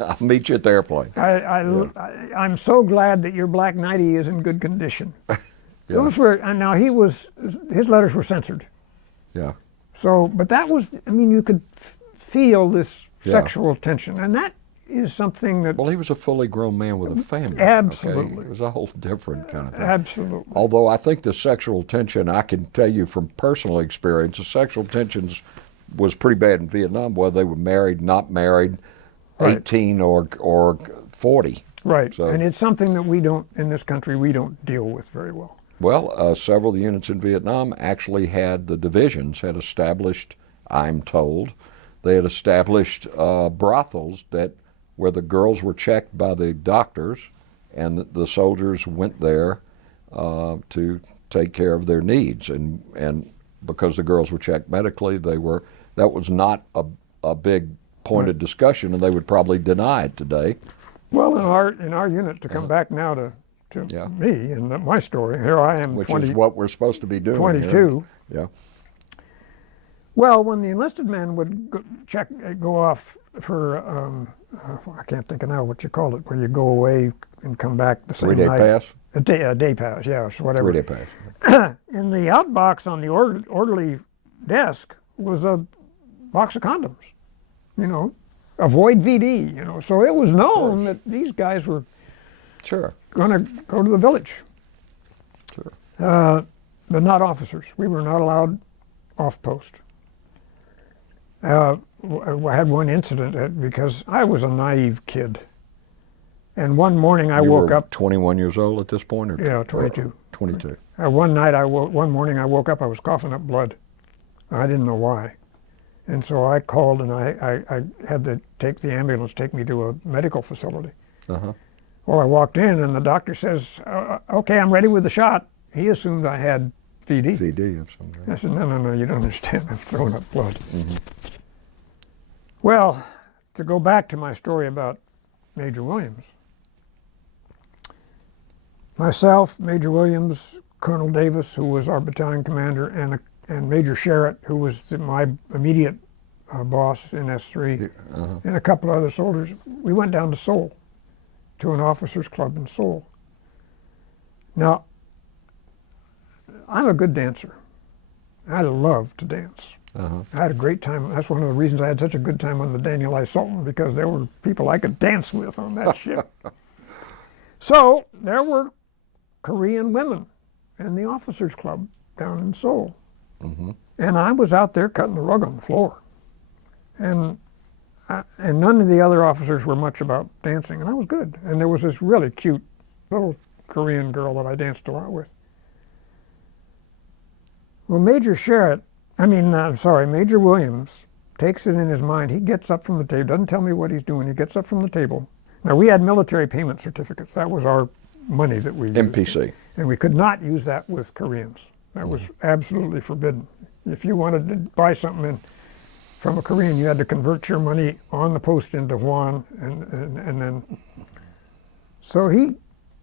I'll meet you at the airplane. I'm so glad that your black nightie is in good condition. Yeah. Those were, and now his letters were censored. Yeah. So, but that was, I mean, you could feel this Yeah. sexual tension. And that is something that, Well, he was a fully grown man with a family. Absolutely. Okay? It was a whole different kind of thing. absolutely. Although I think the sexual tension, I can tell you from personal experience, the sexual tensions was pretty bad in Vietnam, whether they were married, not married, Right. 18 or 40. Right. So- And it's something that we don't, in this country, we don't deal with very well. Well, several of the units in Vietnam actually had, the divisions had established, I'm told, they had established brothels where the girls were checked by the doctors, and the soldiers went there to take care of their needs. And because the girls were checked medically, that was not a big point of discussion, and they would probably deny it today. Well, in our unit, to come back now to Yeah. me and my story, here I am, Which is what we're supposed to be doing. 22. Here. Yeah. Well, when the enlisted men would go off for, I can't think of now what you call it, where you go away and come back the same 3-day night. pass? A day pass, yeah, so whatever. 3-day pass. In the outbox on the orderly desk was a box of condoms, avoid VD, So it was known that these guys were Sure. going to go to the village. Sure. But not officers. We were not allowed off post. I had one incident because I was a naive kid. And one morning I You woke were up. 21 years old at this point? Or Yeah, 22. 22. One morning I woke up, I was coughing up blood. I didn't know why. And so I called and I had to take the ambulance, take me to a medical facility. Uh-huh. Well, I walked in and the doctor says, okay, I'm ready with the shot. He assumed I had VD. VD of some kind. I said, no, you don't understand. I'm throwing up blood. Mm-hmm. Well, to go back to my story about Major Williams. Myself, Major Williams, Colonel Davis, who was our battalion commander, and Major Sherritt, who was my immediate boss in S3, Uh-huh. and a couple of other soldiers, we went down to Seoul, to an officers' club in Seoul. Now, I'm a good dancer. I love to dance. Uh-huh. I had a great time. That's one of the reasons I had such a good time on the Daniel I. Sultan, because there were people I could dance with on that ship. So there were Korean women in the officers' club down in Seoul. Mm-hmm. And I was out there cutting the rug on the floor. And none of the other officers were much about dancing, and I was good. And there was this really cute little Korean girl that I danced a lot with. Well, Major Williams takes it in his mind. He gets up from the table, doesn't tell me what he's doing. He gets up from the table. Now, we had military payment certificates. That was our money that we used. MPC. And we could not use that with Koreans. That was absolutely forbidden. If you wanted to buy something from a Korean, you had to convert your money on the post into won, and then. So he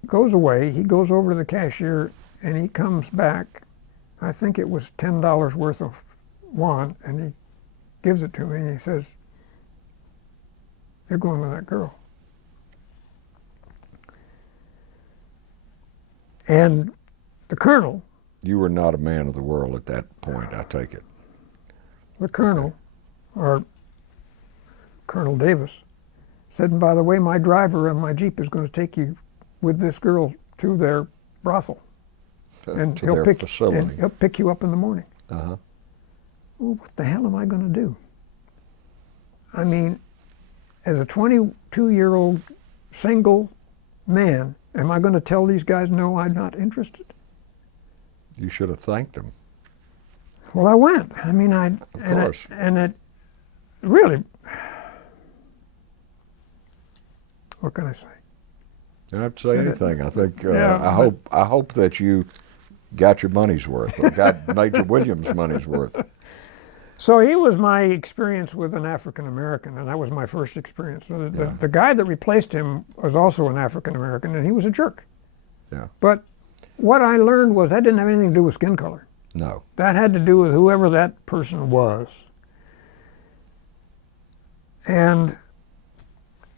goes away. He goes over to the cashier, and he comes back. I think it was $10 worth of won, and he gives it to me, and he says, "You're going with that girl." And the colonel. You were not a man of the world at that point, I take it. The colonel, or Colonel Davis, said, "And by the way, my driver on my Jeep is going to take you with this girl to their brothel. And to their facility. he'll pick you up in the morning." Uh-huh. Well, what the hell am I going to do? I mean, as a 22-year-old single man, am I going to tell these guys, no, I'm not interested? You should have thanked him. Well, I went. I mean, Of course. and it really, what can I say? You don't have to say anything. I think yeah, I hope that you got your money's worth, or got Major Williams' money's worth. So he was my experience with an African American, and that was my first experience. So the guy that replaced him was also an African American, and he was a jerk. Yeah. But what I learned was that didn't have anything to do with skin color. No. That had to do with whoever that person was. And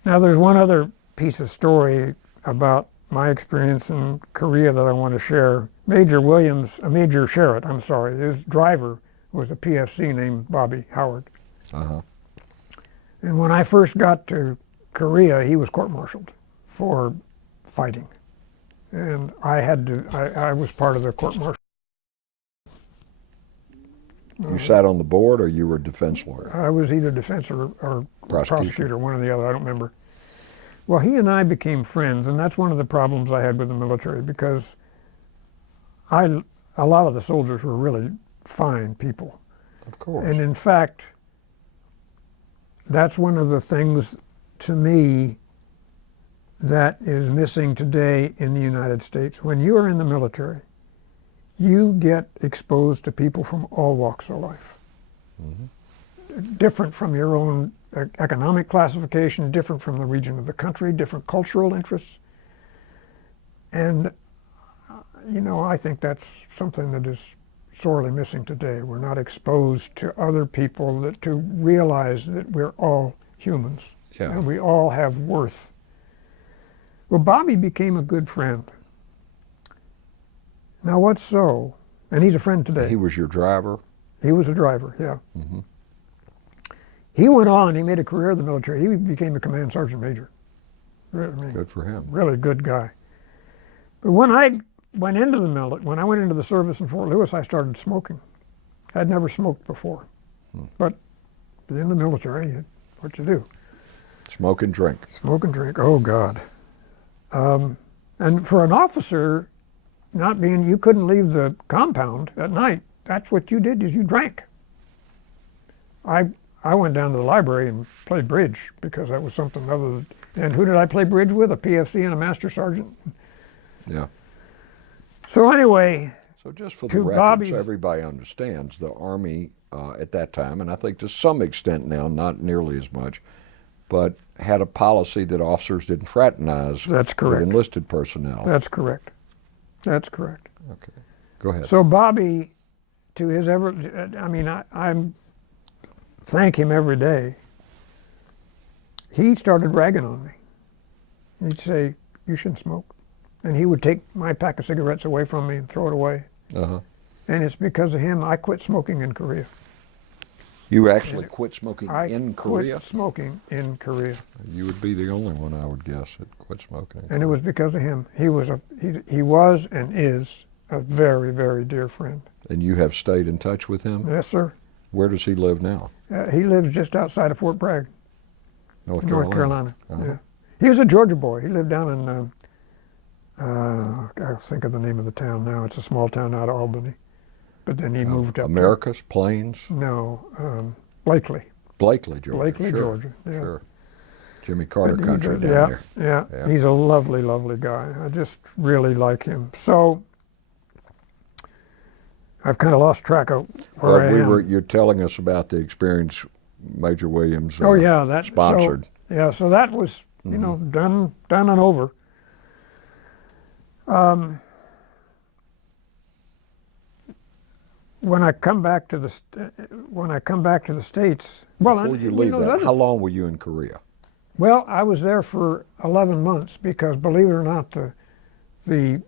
now there's one other piece of story about my experience in Korea that I want to share. Major Sherritt, I'm sorry, his driver was a PFC named Bobby Howard. Uh-huh. And when I first got to Korea, he was court-martialed for fighting. And I was part of the court-martial. You sat on the board, or you were a defense lawyer? I was either defense or prosecutor, one or the other, I don't remember. Well, he and I became friends, and that's one of the problems I had with the military, because a lot of the soldiers were really fine people. Of course. And in fact, that's one of the things to me that is missing today in the United States. When you are in the military, you get exposed to people from all walks of life. Mm-hmm. Different from your own economic classification, different from the region of the country, different cultural interests. And, I think that's something that is sorely missing today. We're not exposed to other people to realize that we're all humans. Yeah. And we all have worth. Well, Bobby became a good friend. Now, what's so? And he's a friend today. He was your driver? He was a driver, yeah. Mm-hmm. He went on, he made a career in the military. He became a command sergeant major. Good for him. Really good guy. But when I went into the service in Fort Lewis, I started smoking. I'd never smoked before. But in the military, what you do? Smoke and drink. Smoke and drink, oh God. And for an officer, you couldn't leave the compound at night. That's what you did, is you drank. I went down to the library and played bridge, because that was something other than, and who did I play bridge with? A PFC and a master sergeant. Yeah. So anyway, so just for the record, so everybody understands, the Army at that time, and I think to some extent now, not nearly as much, but had a policy that officers didn't fraternize That's correct. with enlisted personnel. That's correct. That's correct. Okay. Go ahead. So Bobby, to his I thank him every day. He started ragging on me. He'd say, you shouldn't smoke. And he would take my pack of cigarettes away from me and throw it away. Uh-huh. And it's because of him I quit smoking in Korea. You actually quit smoking in Korea? I quit smoking in Korea. You would be the only one, I would guess, that quit smoking. And it was because of him. He was and is a very, very dear friend. And you have stayed in touch with him? Yes, sir. Where does he live now? He lives just outside of Fort Bragg, North Carolina. Uh-huh. Yeah. He was a Georgia boy. He lived down in, I'll think of the name of the town now. It's a small town out of Albany. But then he moved up. Americus, Plains? No, Blakely. Blakely, Georgia. Blakely, sure. Georgia. Yeah. Sure. Jimmy Carter country down there. Yeah. He's a lovely, lovely guy. I just really like him. So I've kind of lost track of where I am. You're telling us about the experience Major Williams that sponsored. So that was, done and over. When I come back to the States, Before you leave that, how long were you in Korea? Well, I was there for 11 months because, believe it or not, the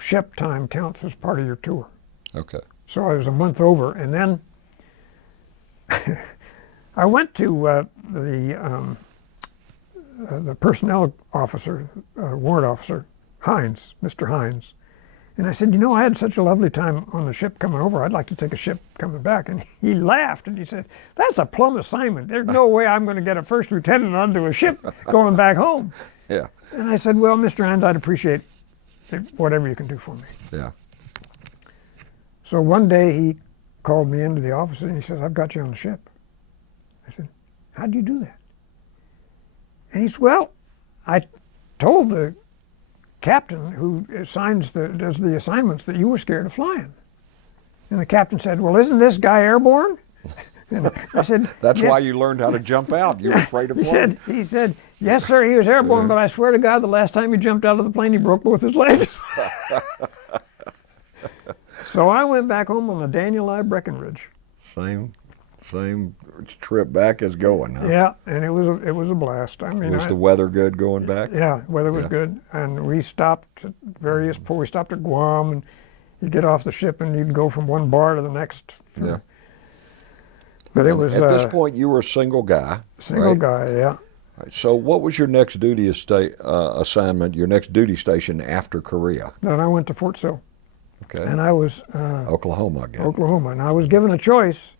ship time counts as part of your tour. Okay. So I was a month over, and then I went to the personnel officer, warrant officer, Mr. Hines, And I said, you know, I had such a lovely time on the ship coming over. I'd like to take a ship coming back. And he laughed and he said, that's a plum assignment. There's no way I'm going to get a first lieutenant onto a ship going back home. Yeah. And I said, well, Mr. Hines, I'd appreciate whatever you can do for me. Yeah. So one day he called me into the office and he said, I've got you on the ship. I said, how'd you do that? And he said, well, I told the captain who does the assignments that you were scared of flying. And the captain said, well, isn't this guy airborne? And I said, That's yeah. why you learned how to jump out. You were afraid of flying. He said, yes, sir, he was airborne, but I swear to God, the last time he jumped out of the plane, he broke both his legs. So I went back home on the Daniel I. Breckenridge. Same trip back as going, huh? Yeah, and it was a blast. I mean, Was the weather good going back? Yeah, weather was good, and we stopped at various ports. We stopped at Guam, and you'd get off the ship and you'd go from one bar to the next. Yeah. But it was at this point you were a single guy. Single right? guy, yeah. Right. So what was your next duty assignment? Your next duty station after Korea? Then I went to Fort Sill. Okay. And I was Oklahoma again. Oklahoma, and I was given a choice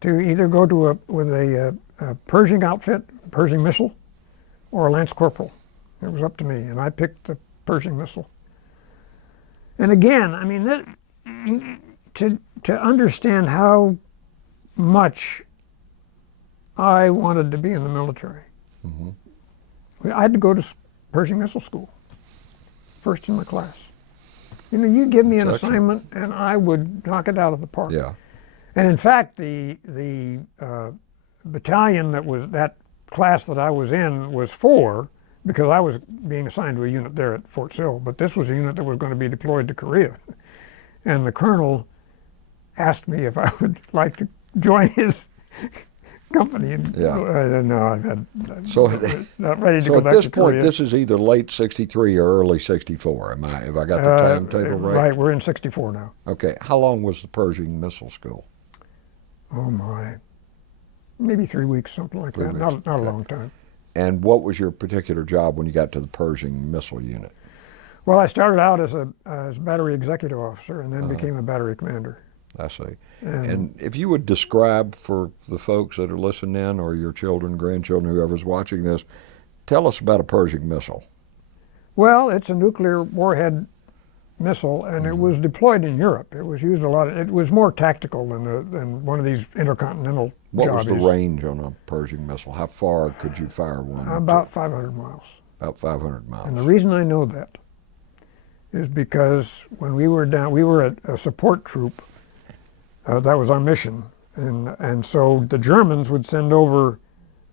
to either go to a Pershing outfit, Pershing Missile, or a Lance Corporal. It was up to me, and I picked the Pershing Missile. And again, I mean, to understand how much I wanted to be in the military, I had to go to Pershing Missile School, first in my class. You know, you give me an assignment, and I would knock it out of the park. Yeah. And in fact, the battalion that class that I was in was 4, because I was being assigned to a unit there at Fort Sill, but this was a unit that was going to be deployed to Korea. And the colonel asked me if I would like to join his company. And no, I'm not ready to so go at back this to point, Korea. this is either late '63 or early '64. Have I got the timetable right? Right, we're in '64 now. Okay. How long was the Pershing Missile School? Oh my, maybe 3 weeks, something like that. Not a long time. And what was your particular job when you got to the Pershing Missile Unit? Well, I started out as a battery executive officer and then became a battery commander. I see. And if you would describe for the folks that are listening in, or your children, grandchildren, whoever's watching this, tell us about a Pershing missile. Well, it's a nuclear warhead missile, and it was deployed in Europe. It was used a lot. It was more tactical than one of these intercontinental What was the jobbies. range on a Pershing missile? How far could you fire one? About 500 miles. About 500 miles. And the reason I know that is because when we were down, we were at a support troop. That was our mission, and so the Germans would send over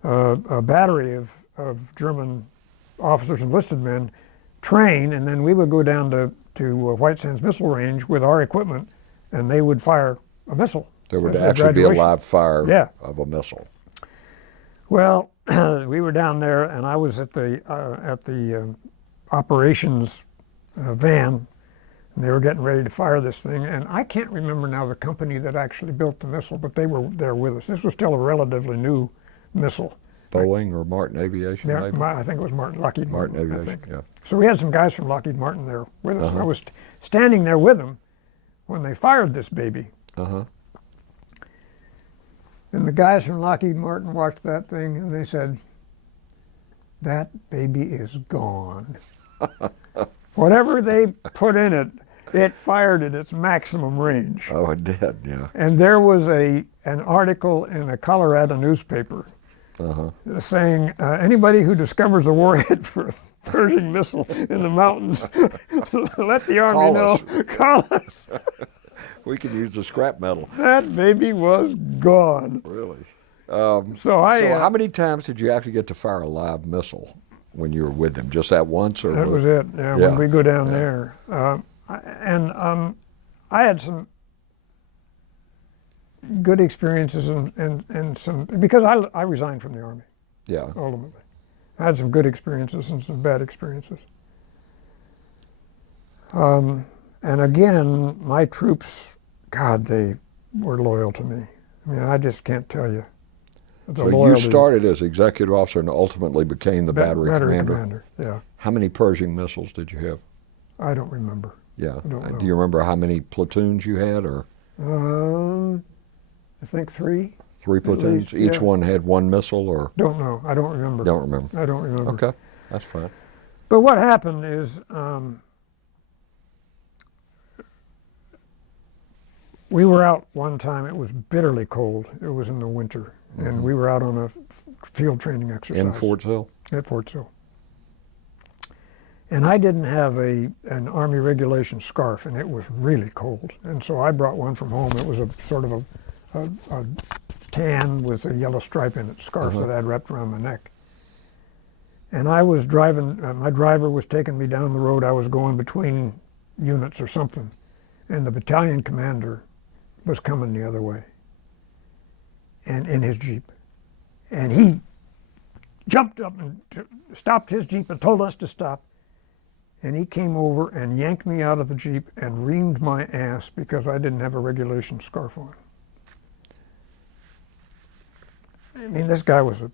a battery of German officers, enlisted men, train, and then we would go down to White Sands Missile Range with our equipment, and they would fire a missile. There would as a actually be a graduation. live fire Yeah. of a missile. Well, we were down there, and I was at the operations van. And they were getting ready to fire this thing, and I can't remember now the company that actually built the missile, but they were there with us. This was still a relatively new missile. Boeing or Martin Aviation, maybe? I think it was Lockheed Martin. Martin I Aviation, think. yeah. So we had some guys from Lockheed Martin there with us. And I was standing there with them when they fired this baby. Uh-huh. And the guys from Lockheed Martin watched that thing, and they said, "That baby is gone." Whatever they put in it, it fired at its maximum range. Oh, it did, yeah. And there was an article in a Colorado newspaper saying, anybody who discovers a warhead for a Pershing missile in the mountains, let the Army know. Call us. We could use the scrap metal. That baby was gone. Really? So how many times did you actually get to fire a live missile when you were with them? Just that once? Or that was it, yeah, when we go down there. I had some good experiences and some, because I resigned from the Army. Yeah. Ultimately. I had some good experiences and some bad experiences. And again, my troops, God, they were loyal to me. I mean, I just can't tell you. The So loyalty. you started as executive officer and ultimately became the battery commander. Yeah. How many Pershing missiles did you have? I don't remember. Yeah. I don't know. Do you remember how many platoons you had, or I think three. 3 platoons? least, Each yeah. one had 1 missile, or Don't know. I don't remember. don't remember? I don't remember. Okay, that's fine. But what happened is we were out one time. It was bitterly cold. It was in the winter, and we were out on a field training exercise In Fortsville? at Fortsville. And I didn't have an Army regulation scarf, and it was really cold. And so I brought one from home. It was a sort of a tan with a yellow stripe in it, scarf that I'd wrapped around my neck. And I was driving, my driver was taking me down the road. I was going between units or something. And the battalion commander was coming the other way, and in his Jeep. And he jumped up and stopped his Jeep and told us to stop. And he came over and yanked me out of the Jeep and reamed my ass because I didn't have a regulation scarf on. I mean, this guy was a...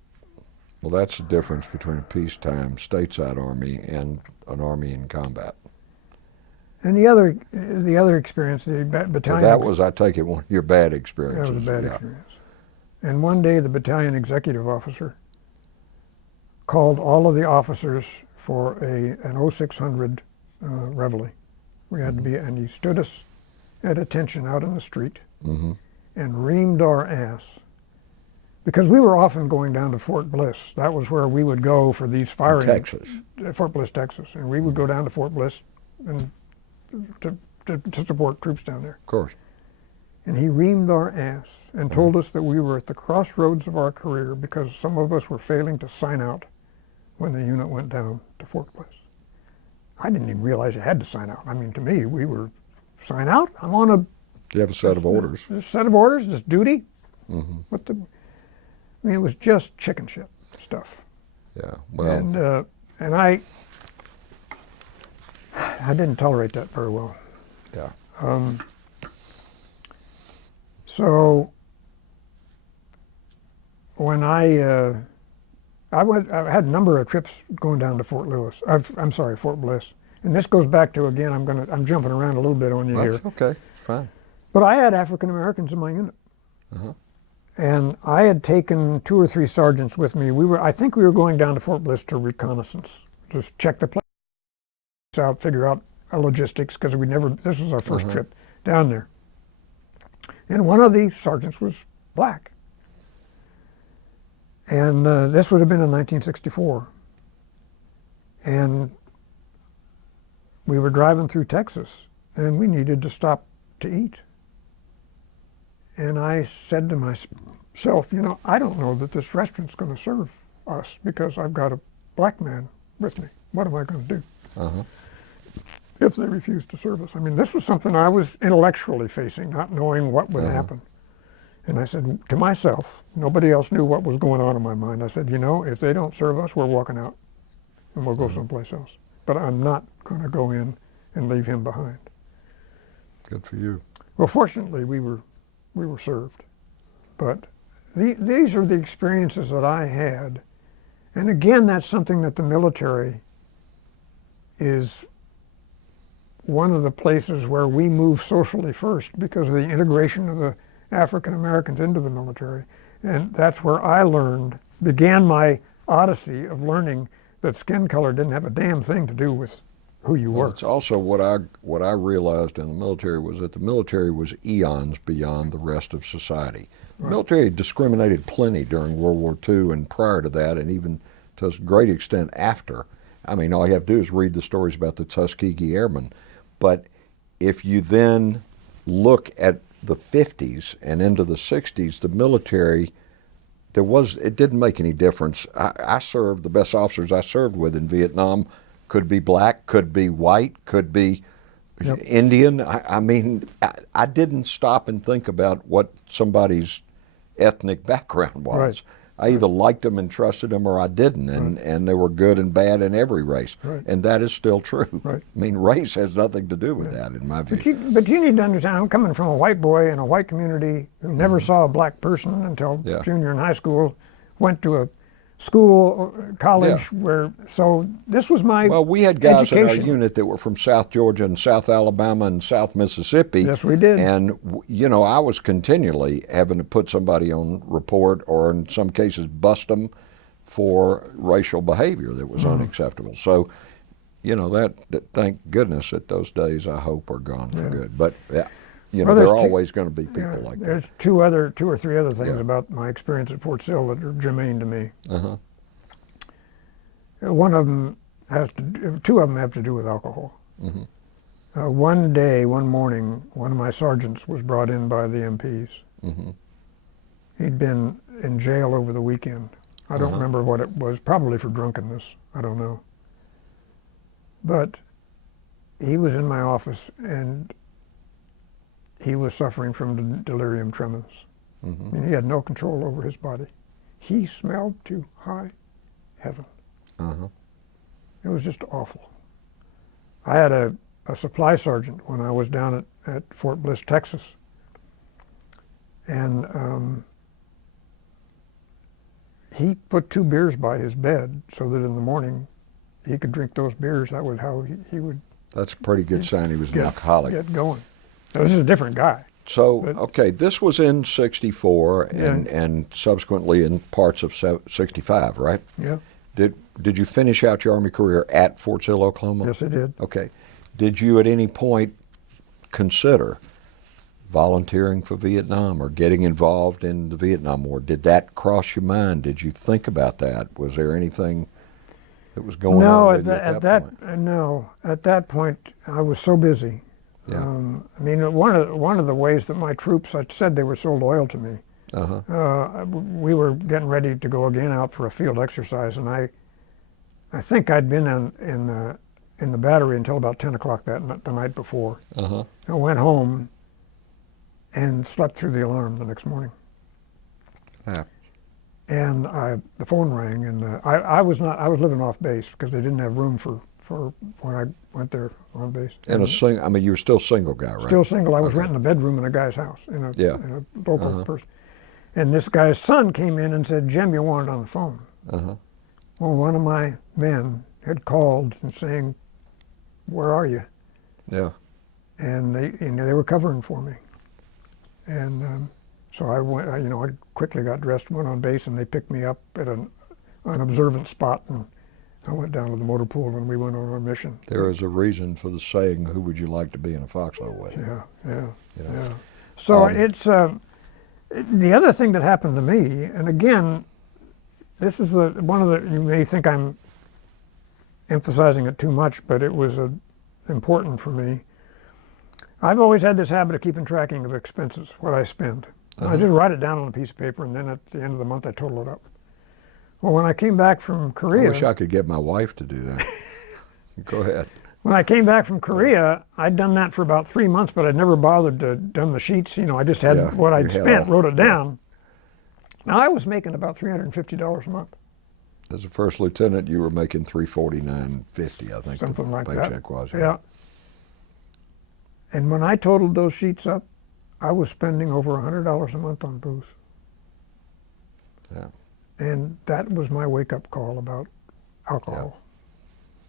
Well, that's the difference between a peacetime stateside army and an army in combat. And the other experience, the battalion... So that was, I take it, one of your bad experiences. That was a bad experience. And one day the battalion executive officer called all of the officers for an 0600 reveille. We had to be, and he stood us at attention out in the street and reamed our ass. Because we were often going down to Fort Bliss. That was where we would go for these firing. Texas. Fort Bliss, Texas. And we would go down to Fort Bliss and to support troops down there. Of course. And he reamed our ass and told us that we were at the crossroads of our career because some of us were failing to sign out when the unit went down to Fort Bliss. I didn't even realize you had to sign out. I mean, to me, we were, sign out? I'm on a... Do you have a set of orders? A set of orders, just duty? What the... I mean, it was just chicken shit stuff. Yeah, well... And I didn't tolerate that very well. Yeah. So when I had a number of trips going down to Fort Lewis. I'm sorry, Fort Bliss. And this goes back to, again, I'm jumping around a little bit on you here. That's okay, fine. But I had African Americans in my unit. And I had taken 2 or 3 sergeants with me. I think we were going down to Fort Bliss to reconnaissance, just check the place out, figure out our logistics, because this was our first trip down there. And one of the sergeants was black. And this would have been in 1964. And we were driving through Texas, and we needed to stop to eat. And I said to myself, you know, I don't know that this restaurant's going to serve us because I've got a black man with me. What am I going to do if they refuse to serve us? I mean, this was something I was intellectually facing, not knowing what would happen. And I said to myself, nobody else knew what was going on in my mind. I said, you know, if they don't serve us, we're walking out and we'll go someplace else. But I'm not going to go in and leave him behind. Good for you. Well, fortunately, we were served. But these are the experiences that I had. And again, that's something that the military is one of the places where we move socially first because of the integration of the African Americans into the military. And that's where I began my odyssey of learning that skin color didn't have a damn thing to do with who you were. It's also what I realized in the military was that the military was eons beyond the rest of society. The military discriminated plenty during World War II and prior to that, and even to a great extent after. I mean, all you have to do is read the stories about the Tuskegee Airmen. But if you then look at the 50s and into the 60s, the military, it didn't make any difference. I served, the best officers I served with in Vietnam could be black, could be white, could be Indian. I mean, I didn't stop and think about what somebody's ethnic background was. I either liked them and trusted them or I didn't, and they were good and bad in every race. And that is still true. I mean, race has nothing to do with that, in my view. But you need to understand, I'm coming from a white boy in a white community who never saw a black person until junior in high school, went to school, college, so this was my Well, we had guys in our education. unit that were from South Georgia and South Alabama and South Mississippi. Yes, we did. And, I was continually having to put somebody on report or in some cases bust them for racial behavior that was unacceptable. So, that thank goodness that those days, I hope, are gone for good. But, Well, there are always going to be people Yeah, like that. there's two or three other things about my experience at Fort Sill that are germane to me. Uh-huh. One of them two of them have to do with alcohol. One morning, one of my sergeants was brought in by the MPs. He'd been in jail over the weekend. I don't remember what it was, probably for drunkenness. I don't know. But he was in my office and he was suffering from delirium tremens. I mean, he had no control over his body. He smelled to high heaven. It was just awful. I had a supply sergeant when I was down at Fort Bliss, Texas. And he put 2 beers by his bed so that in the morning he could drink those beers. That was how he would That's a pretty good sign he was an alcoholic. get going. Now, this is a different guy. So, okay, this was in 64 and subsequently in parts of 65, right? Yeah. Did you finish out your Army career at Fort Sill, Oklahoma? Yes, I did. Okay. Did you at any point consider volunteering for Vietnam or getting involved in the Vietnam War? Did that cross your mind? Did you think about that? Was there anything that was going on with you at that point? No, at that point I was so busy. Yeah. I mean, one of the ways that my troops, I said they were so loyal to me. We were getting ready to go again out for a field exercise, and I think I'd been in the battery until about 10 o'clock the night before. I went home and slept through the alarm the next morning. Yeah. And the phone rang, and I was living off base because they didn't have room for when I went there on base. And you were still single guy, right? Still single. I was renting a bedroom in a guy's house, in a local person. And this guy's son came in and said, "Jim, you wanted on the phone." Well, one of my men had called and saying, "Where are you?" Yeah. And they were covering for me. And so I went. I quickly got dressed, went on base, and they picked me up at an observant spot, and I went down to the motor pool, and we went on our mission. There is a reason for the saying, "Who would you like to be in a foxhole with?" Yeah. So it's the other thing that happened to me, and again, this is one of the. You may think I'm emphasizing it too much, but it was important for me. I've always had this habit of keeping tracking of expenses, what I spend. I just write it down on a piece of paper, and then at the end of the month, I total it up. Well, when I came back from Korea... I wish I could get my wife to do that. Go ahead. When I came back from Korea, I'd done that for about 3 months, but I'd never bothered to done the sheets. I just had what I'd spent, wrote it down. Now, I was making about $350 a month. As a first lieutenant, you were making $349.50, I think. Something like that. Paycheck was. Yeah. And when I totaled those sheets up, I was spending over $100 a month on booze. Yeah. And that was my wake-up call about alcohol.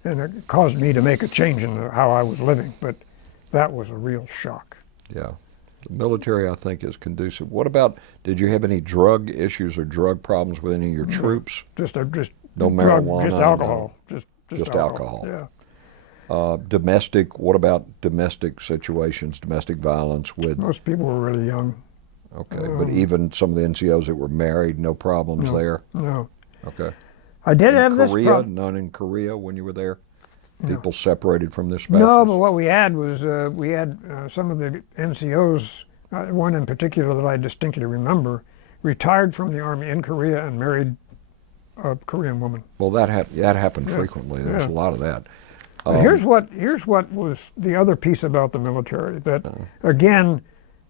Yeah. And it caused me to make a change in how I was living, but that was a real shock. Yeah. The military, I think, is conducive. What about, did you have any drug issues or drug problems with any of your troops? Just no drug, marijuana? just alcohol. No. Just alcohol. Yeah. Domestic, what about domestic situations, domestic violence with? Most people were really young. Okay, but even some of the NCOs that were married, no problems there? No. Okay. I did have this Korea, problem. none in Korea when you were there? People separated from their spouses? No, but what we had was some of the NCOs, one in particular that I distinctly remember, retired from the Army in Korea and married a Korean woman. Well, that happened frequently. There was a lot of that. But here's what was the other piece about the military that, again,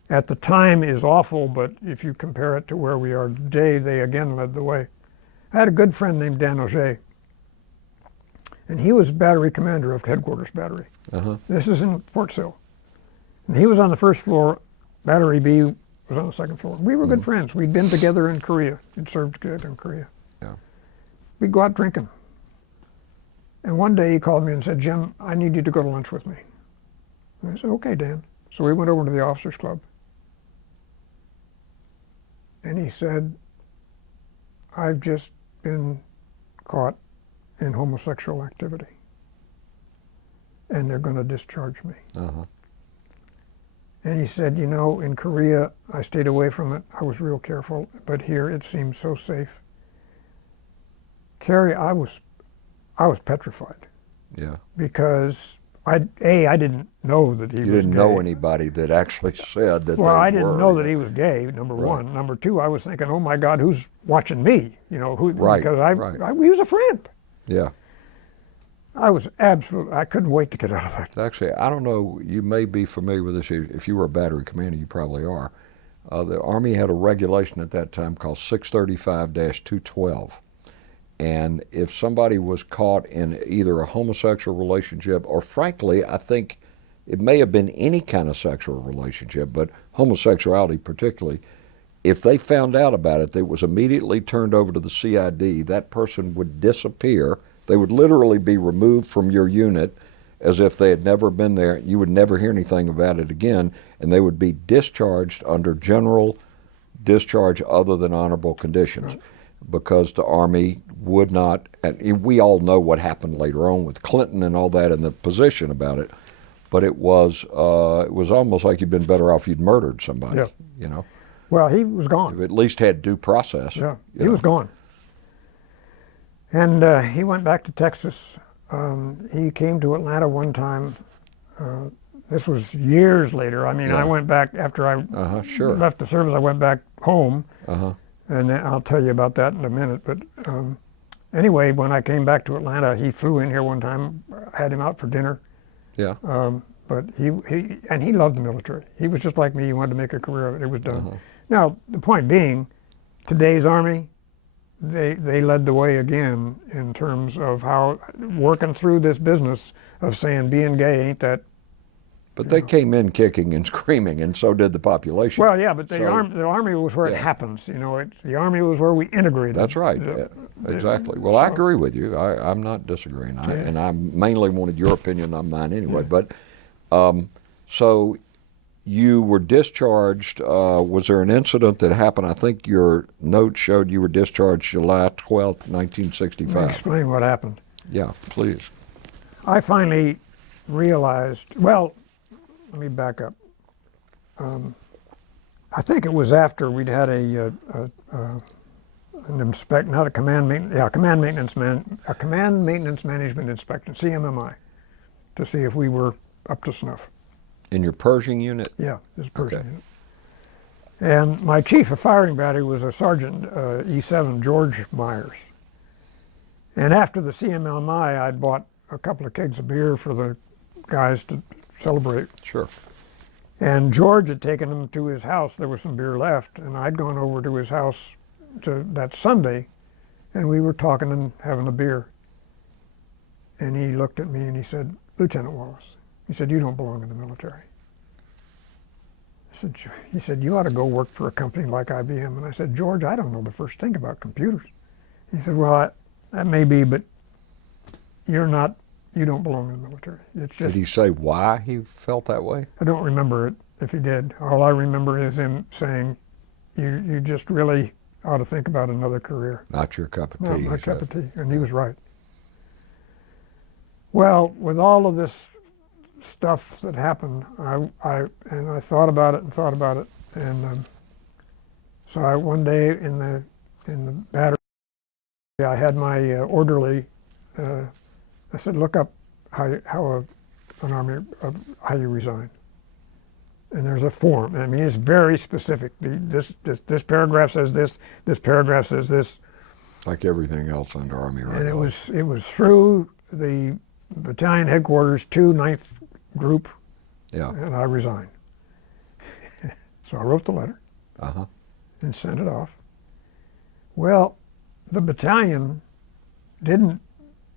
at the time is awful, but if you compare it to where we are today, they again led the way. I had a good friend named Dan Auger, and he was battery commander of Headquarters Battery. This is in Fort Sill. And he was on the first floor, Battery B was on the second floor. We were good friends. We'd been together in Korea. He'd served together in Korea. Yeah. we'd go out drinking. And one day he called me and said, Jim, I need you to go to lunch with me. And I said, okay, Dan. So we went over to the officers club. And he said, I've just been caught in homosexual activity. And they're going to discharge me. Uh-huh. And he said, you know, in Korea, I stayed away from it. I was real careful. But here, it seems so safe. Kerry, I was petrified. Yeah. Because I didn't know that he was gay. You didn't know anybody that actually said that. Well, they I didn't were, know that he was gay, number one. Number two, I was thinking, oh my God, who's watching me? You know, who? Right, Because right. he was a friend. Yeah. I couldn't wait to get out of that. Actually, I don't know, you may be familiar with this. If you were a battery commander, you probably are. The Army had a regulation at that time called 635-212. And if somebody was caught in either a homosexual relationship, or frankly, I think it may have been any kind of sexual relationship, but homosexuality particularly, if they found out about it, it was immediately turned over to the CID. That person would disappear. They would literally be removed from your unit as if they had never been there. You would never hear anything about it again, and they would be discharged under general discharge other than honorable conditions. Right. Because the Army would not, and we all know what happened later on with Clinton and all that and the position about it, but it was almost like you'd been better off you'd murdered somebody, yeah. You know? Well, he was gone. You at least had due process. Yeah, he was gone. And he went back to Texas. He came to Atlanta one time. This was years later. I mean, I went back after I left the service. I went back home. And I'll tell you about that in a minute. But anyway, when I came back to Atlanta, he flew in here one time. I had him out for dinner. Yeah. But he loved the military. He was just like me. He wanted to make a career of it. It was done. Now, the point being, today's Army, they led the way again in terms of how working through this business of saying being gay ain't that. But they came in kicking and screaming, and so did the population. Well, yeah, but the Army was where it happens. You know, the Army was where we integrated. That's right. Exactly. Well, I agree with you. I'm not disagreeing. And I mainly wanted your opinion on mine anyway. Yeah. But so you were discharged. Was there an incident that happened? I think your note showed you were discharged July 12th, 1965. Let me explain what happened. Yeah, please. I finally realized, well, let me back up. I think it was after we'd had an not a command maintenance management inspection, CMMI, to see if we were up to snuff. In your Pershing unit? Yeah, this Pershing unit. And my chief of firing battery was a Sergeant E7, George Myers. And after the CMMI, I'd bought a couple of kegs of beer for the guys to celebrate. Sure. And George had taken them to his house. There was some beer left, and I'd gone over to his house that Sunday, and we were talking and having a beer. And he looked at me and he said, Lieutenant Wallace, he said, you don't belong in the military. He said, you ought to go work for a company like IBM. And I said, George, I don't know the first thing about computers. He said, well, that may be, but you don't belong in the military. It's just. Did he say why he felt that way? I don't remember it, if he did. All I remember is him saying, you just really ought to think about another career. Not your cup of tea. Not my cup of tea, and he was right. Well, with all of this stuff that happened, I thought about it, and so one day in the battery, I had my orderly. I said, look up how an Army how you resign. And there's a form. I mean, it's very specific. This paragraph says this. This paragraph says this. Like everything else under Army regulations. And it was through the battalion headquarters to 9th Group. Yeah. And I resigned. So I wrote the letter. Uh-huh. And sent it off. Well, the battalion didn't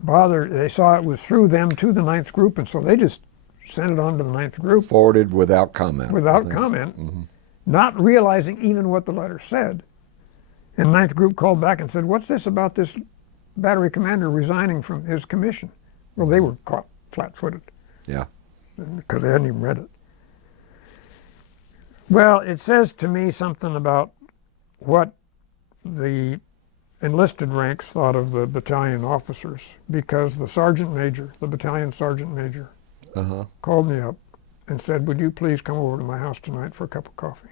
bother. They saw it was through them to the 9th Group, and so they just sent it on to the 9th Group. Forwarded without comment. Without comment, not realizing even what the letter said. And 9th Group called back and said, what's this about this battery commander resigning from his commission. Well, they were caught flat-footed. Yeah. Because they hadn't even read it. Well, it says to me something about what the enlisted ranks thought of the battalion officers, because the sergeant major, the battalion sergeant major, called me up and said, "Would you please come over to my house tonight for a cup of coffee?"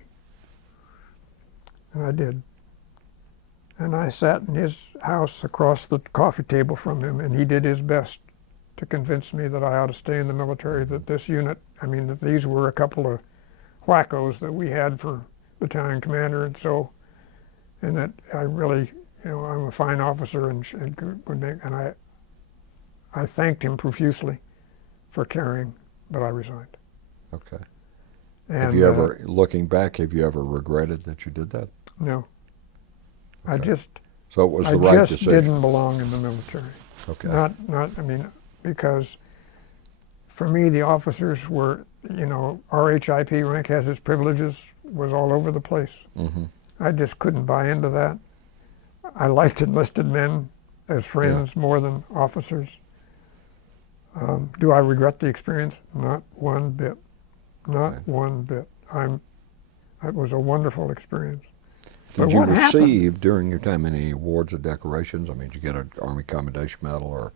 And I did. And I sat in his house across the coffee table from him, and he did his best to convince me that I ought to stay in the military, that this unit, that these were a couple of whackos that we had for battalion commander, and that I really, I'm a fine officer and would make, and I thanked him profusely for caring, but I resigned. Okay. And, have you ever, looking back, have you ever regretted that you did that? No. Okay. So it was the I right just decision. didn't belong in the military. Okay. Because for me, the officers were, RHIP rank has its privileges, was all over the place. Mm-hmm. I just couldn't buy into that. I liked enlisted men as friends more than officers. Do I regret the experience? Not one bit. Not one bit. It was a wonderful experience. Did you receive during your time any awards or decorations? Did you get an Army Commendation Medal or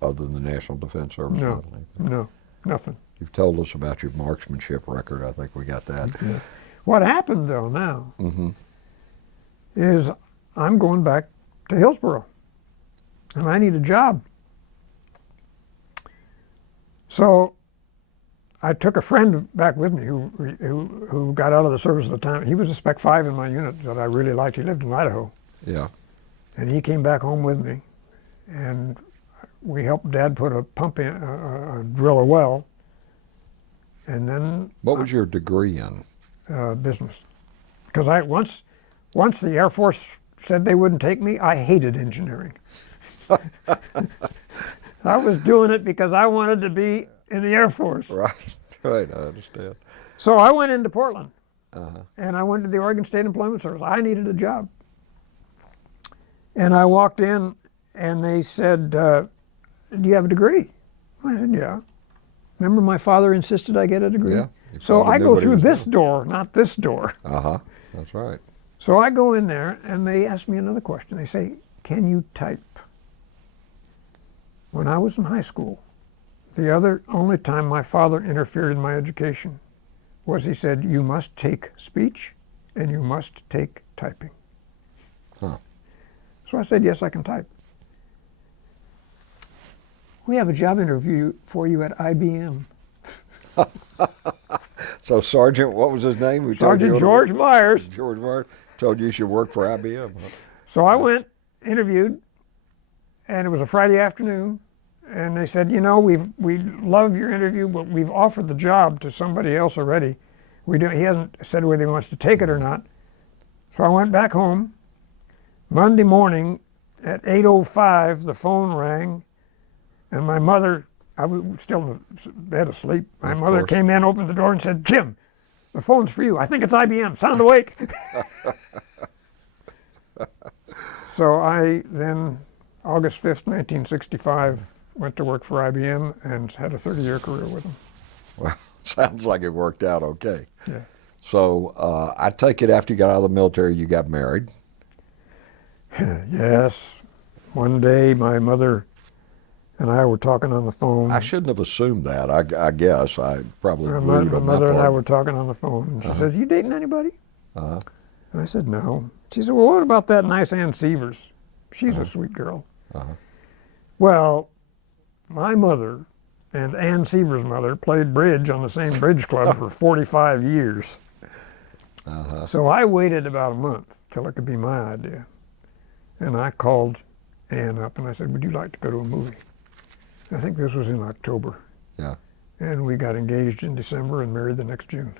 other than the National Defense Service Medal? No, nothing. You've told us about your marksmanship record. I think we got that. Yeah. What happened though now is I'm going back to Hillsboro, and I need a job. So I took a friend back with me who got out of the service at the time. He was a Spec 5 in my unit that I really liked. He lived in Idaho. Yeah. And he came back home with me, and we helped Dad put a pump in, drill a well. And then what was your degree in? Business. Because once the Air Force said they wouldn't take me, I hated engineering. I was doing it because I wanted to be in the Air Force. Right, I understand. So I went into Portland, and I went to the Oregon State Employment Service. I needed a job. And I walked in, and they said, "Do you have a degree?" I said, "Yeah." Remember my father insisted I get a degree? Yeah. So I go through this door, not this door. That's right. So I go in there, and they ask me another question. They say, "Can you type?" When I was in high school, the only time my father interfered in my education was he said, "You must take speech and you must take typing." So I said, "Yes, I can type." "We have a job interview for you at IBM." So Sergeant, what was his name? Sergeant George Myers. George Myers told you should work for IBM. So I went, interviewed, and it was a Friday afternoon. And they said, we love your interview, but we've offered the job to somebody else already. He hasn't said whether he wants to take it or not. So I went back home. Monday morning at 8:05, the phone rang, and my mother, I was still in the bed asleep. My mother came in, opened the door, and said, "Jim, the phone's for you. I think it's IBM. Sound awake." So I then, August 5th, 1965, went to work for IBM and had a 30-year career with them. Well, sounds like it worked out okay. Yeah. So I take it after you got out of the military, you got married. Yes. One day my mother and I were talking on the phone. I shouldn't have assumed that. I guess I probably My mother and I were talking on the phone, and she said, "You dating anybody?" And I said, "No." She said, "Well, what about that nice Ann Sievers? She's a sweet girl." Well, my mother and Ann Sievers' mother played bridge on the same bridge club for 45 years. So I waited about a month till it could be my idea. And I called Ann up and I said, "Would you like to go to a movie?" I think this was in October. Yeah. And we got engaged in December and married the next June.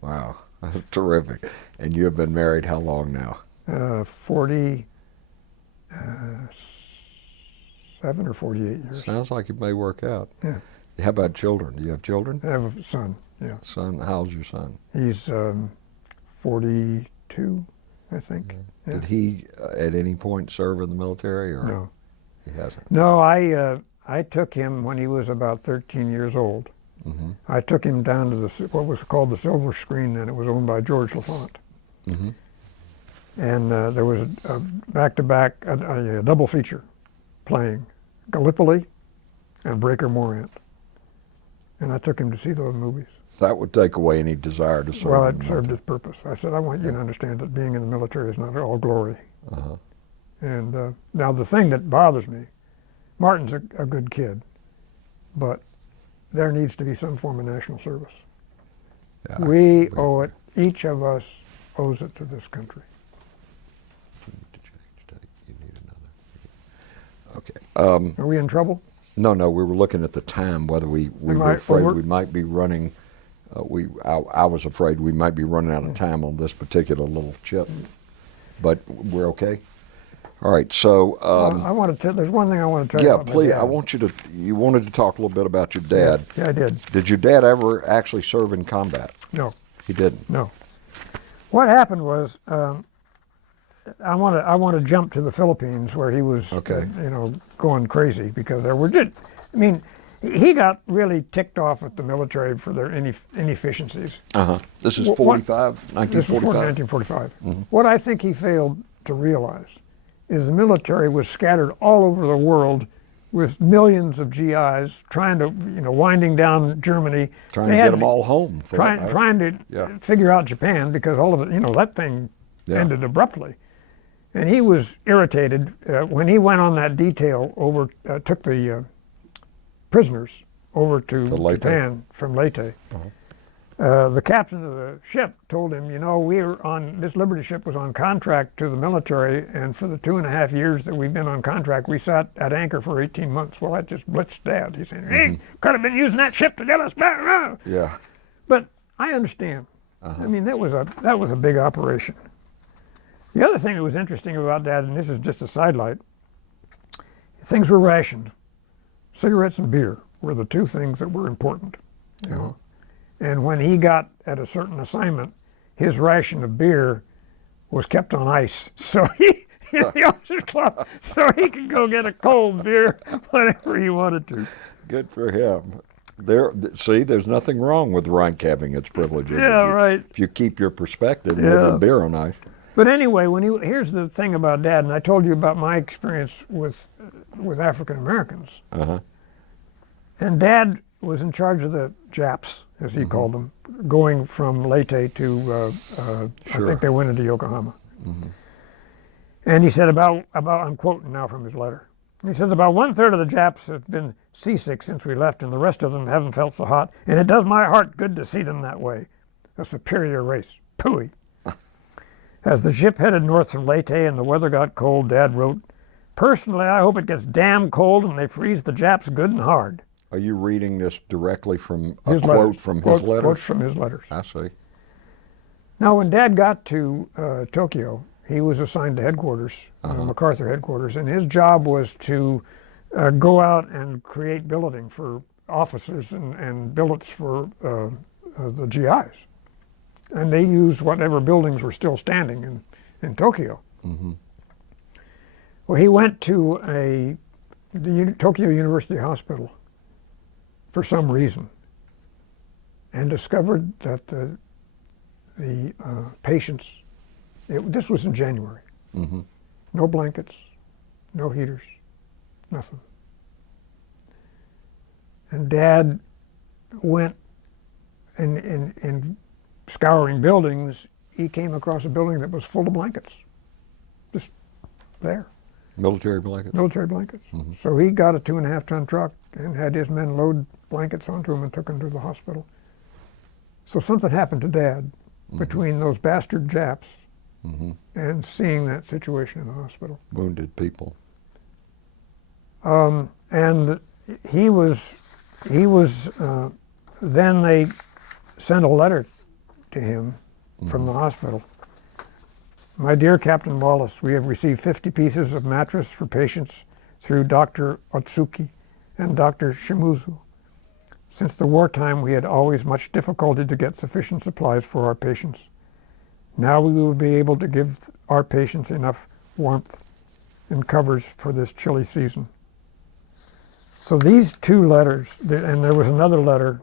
Wow, terrific. And you have been married how long now? 47 or 48 years. Sounds like it may work out. Yeah. How about children? Do you have children? I have a son, yeah. Son, how's your son? He's 42, I think. Yeah. Did he at any point serve in the military? Or? No, He hasn't. No, I took him when he was about 13 years old. Mm-hmm. I took him down to what was called the Silver Screen, and it was owned by George LaFont. Mm-hmm. And there was a back-to-back, a double feature playing Gallipoli and Breaker Morant. And I took him to see those movies. That would take away any desire to serve. Well, in it the served military. its purpose. I said, I want you to understand that being in the military is not all glory. Uh-huh. And now the thing that bothers me, Martin's a good kid, but there needs to be some form of national service. Yeah, We owe it, each of us owes it to this country. You need to change date. You need another. Okay. Are we in trouble? No, we were looking at the time, whether we Am were I afraid over? we might be running, I was afraid we might be running out of time on this particular little chip, but we're okay? All right, so. I want to. There's one thing I want to tell you Yeah, about my please, dad. I want you wanted to talk a little bit about your dad. Yeah, I did. Did your dad ever actually serve in combat? No, He didn't. no. What happened was, I want to jump to the Philippines where he was, Okay. going crazy because there were just. I mean, he got really ticked off at the military for their inefficiencies. Uh-huh. This is What- 45, This was 1945? 1945. What I think he failed to realize is the military was scattered all over the world with millions of GIs trying to, winding down Germany. Trying They to had get them all home. for that, right? Trying to Yeah. figure out Japan because all of it, that thing Yeah. ended abruptly. And he was irritated when he went on that detail over, took the prisoners over to Leyte. Japan from Leyte. The captain of the ship told him, this Liberty ship was on contract to the military, and for the 2.5 years that we've been on contract, we sat at anchor for 18 months. Well, that just blitzed Dad. He's saying, hey, could have been using that ship to get us back. Yeah. But I understand. I mean, that was a big operation. The other thing that was interesting about Dad, and this is just a sidelight, things were rationed. Cigarettes and beer were the two things that were important, And when he got at a certain assignment, his ration of beer was kept on ice. So he in the officers club, so he could go get a cold beer whenever he wanted to. Good for him. There's nothing wrong with rank having its privileges. Yeah, right. If you keep your perspective, Yeah. living beer on ice. But anyway, here's the thing about Dad, and I told you about my experience with African Americans. Uh-huh. And Dad was in charge of the Japs, as he called them, going from Leyte to, I think they went into Yokohama. And he said I'm quoting now from his letter. He says, about 1/3 of the Japs have been seasick since we left, and the rest of them haven't felt so hot, and it does my heart good to see them that way. A superior race. Pooey. As the ship headed north from Leyte and the weather got cold, Dad wrote, personally, I hope it gets damn cold and they freeze the Japs good and hard. Are you reading this directly from His quote letters. from his letter? Quotes from his letters. I see. Now, when Dad got to Tokyo, he was assigned to headquarters, MacArthur headquarters, and his job was to go out and create billeting for officers and billets for the GIs. And they used whatever buildings were still standing in Tokyo. Well, he went to the Tokyo University Hospital for some reason and discovered that the patients, this was in January, no blankets, no heaters, nothing. And Dad went in scouring buildings, he came across a building that was full of blankets, just there. Military blankets? Military blankets. So he got a 2.5-ton truck and had his men load blankets onto him and took him to the hospital. So something happened to Dad between those bastard Japs and seeing that situation in the hospital. Wounded people. And he was then they sent a letter to him from the hospital. My dear Captain Wallace, we have received 50 pieces of mattress for patients through Dr. Otsuki and Dr. Shimuzu. Since the wartime, we had always much difficulty to get sufficient supplies for our patients. Now we will be able to give our patients enough warmth and covers for this chilly season. So these two letters, and there was another letter.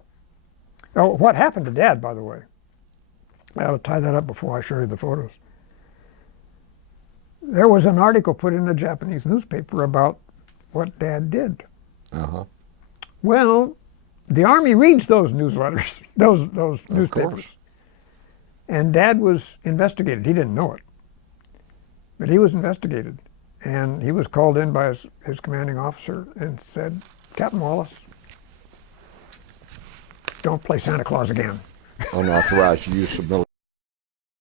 Oh, what happened to Dad, by the way? I ought to tie that up before I show you the photos. There was an article put in a Japanese newspaper about what Dad did. Uh-huh. Well, the Army reads those newsletters, those newspapers. Course. And Dad was investigated. He didn't know it, but he was investigated. And he was called in by his commanding officer and said, Captain Wallace, don't play Santa Claus again. Unauthorized use of military.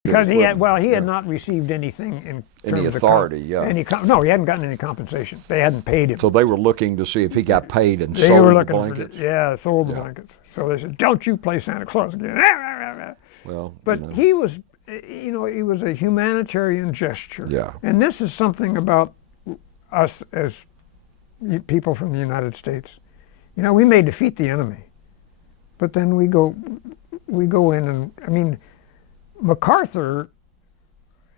Because he had not received anything in Any terms authority, of yeah. No, he hadn't gotten any compensation. They hadn't paid him. So they were looking to see if he got paid and They sold were the looking blankets. sold the blankets. So they said, don't you play Santa Claus again. Well, But he was, he was a humanitarian gesture. Yeah. And this is something about us as people from the United States. We may defeat the enemy, but then we go in and, I mean, MacArthur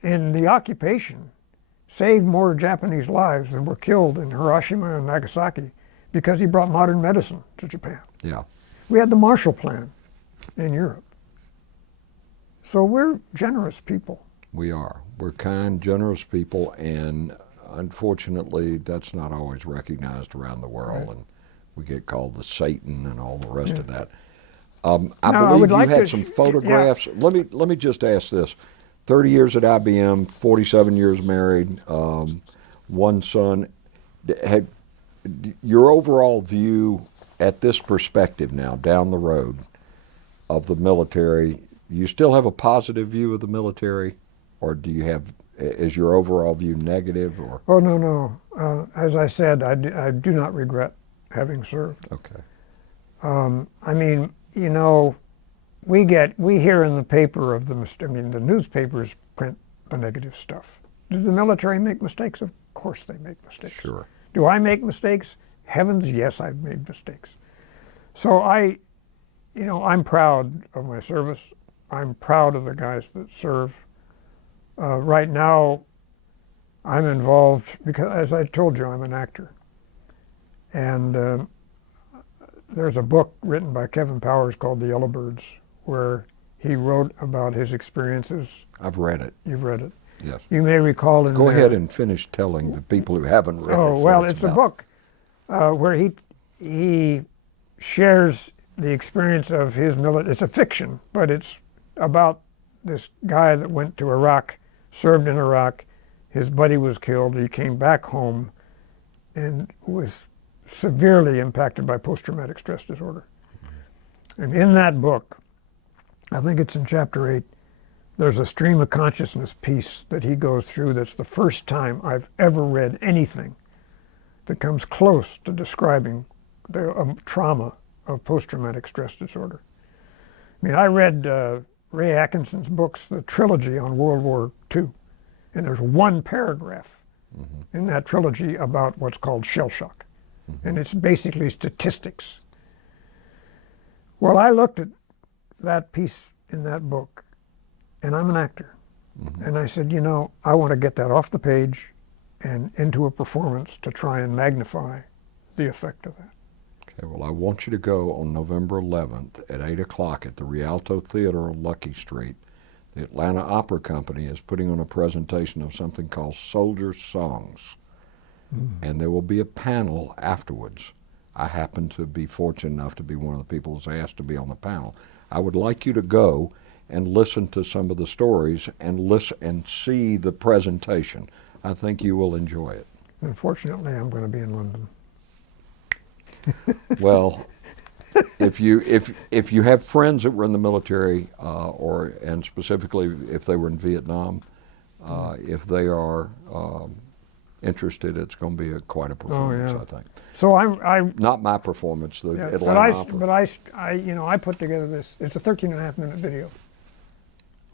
in the occupation saved more Japanese lives than were killed in Hiroshima and Nagasaki because he brought modern medicine to Japan. Yeah. We had the Marshall Plan in Europe. So we're generous people. We are. We're kind, generous people, and unfortunately, that's not always recognized around the world, and we get called the Satan and all the rest of that. I believe you had some photographs. Yeah. Let me just ask this: 30 years at IBM, 47 years married, one son. Had your overall view at this perspective now, down the road, of the military? You still have a positive view of the military, or do you have? Is your overall view negative, or? Oh no. As I said, I do not regret having served. Okay. I mean, we hear in the paper the newspapers print the negative stuff. Does the military make mistakes? Of course they make mistakes. Sure. Do I make mistakes? Heavens, yes, I've made mistakes. So I'm proud of my service. I'm proud of the guys that serve. Right now, I'm involved because, as I told you, I'm an actor. And there's a book written by Kevin Powers called The Yellowbirds, where he wrote about his experiences. I've read it. You've read it. Yes. You may recall in Go ahead and finish telling the people who haven't read it. Oh, well, what it's a book where he shares the experience of his military. It's a fiction, but it's about this guy that went to Iraq, served in Iraq. His buddy was killed. He came back home and was severely impacted by post-traumatic stress disorder. And in that book, I think it's in chapter 8, there's a stream of consciousness piece that he goes through that's the first time I've ever read anything that comes close to describing the trauma of post-traumatic stress disorder. I mean, I read Ray Atkinson's books, the trilogy on World War II, and there's one paragraph in that trilogy about what's called shell shock. And it's basically statistics. Well, I looked at that piece in that book, and I'm an actor. And I said, I want to get that off the page and into a performance to try and magnify the effect of that. Okay, well, I want you to go on November 11th at 8 o'clock at the Rialto Theater on Lucky Street. The Atlanta Opera Company is putting on a presentation of something called Soldier Songs. And there will be a panel afterwards. I happen to be fortunate enough to be one of the people who's asked to be on the panel. I would like you to go and listen to some of the stories and listen and see the presentation. I think you will enjoy it. Unfortunately, I'm going to be in London. Well, if you have friends that were in the military, and specifically if they were in Vietnam, if they are interested, it's going to be quite a performance, I think. So I Not my performance, the Atlanta Opera. But I put together this. It's a 13.5-minute video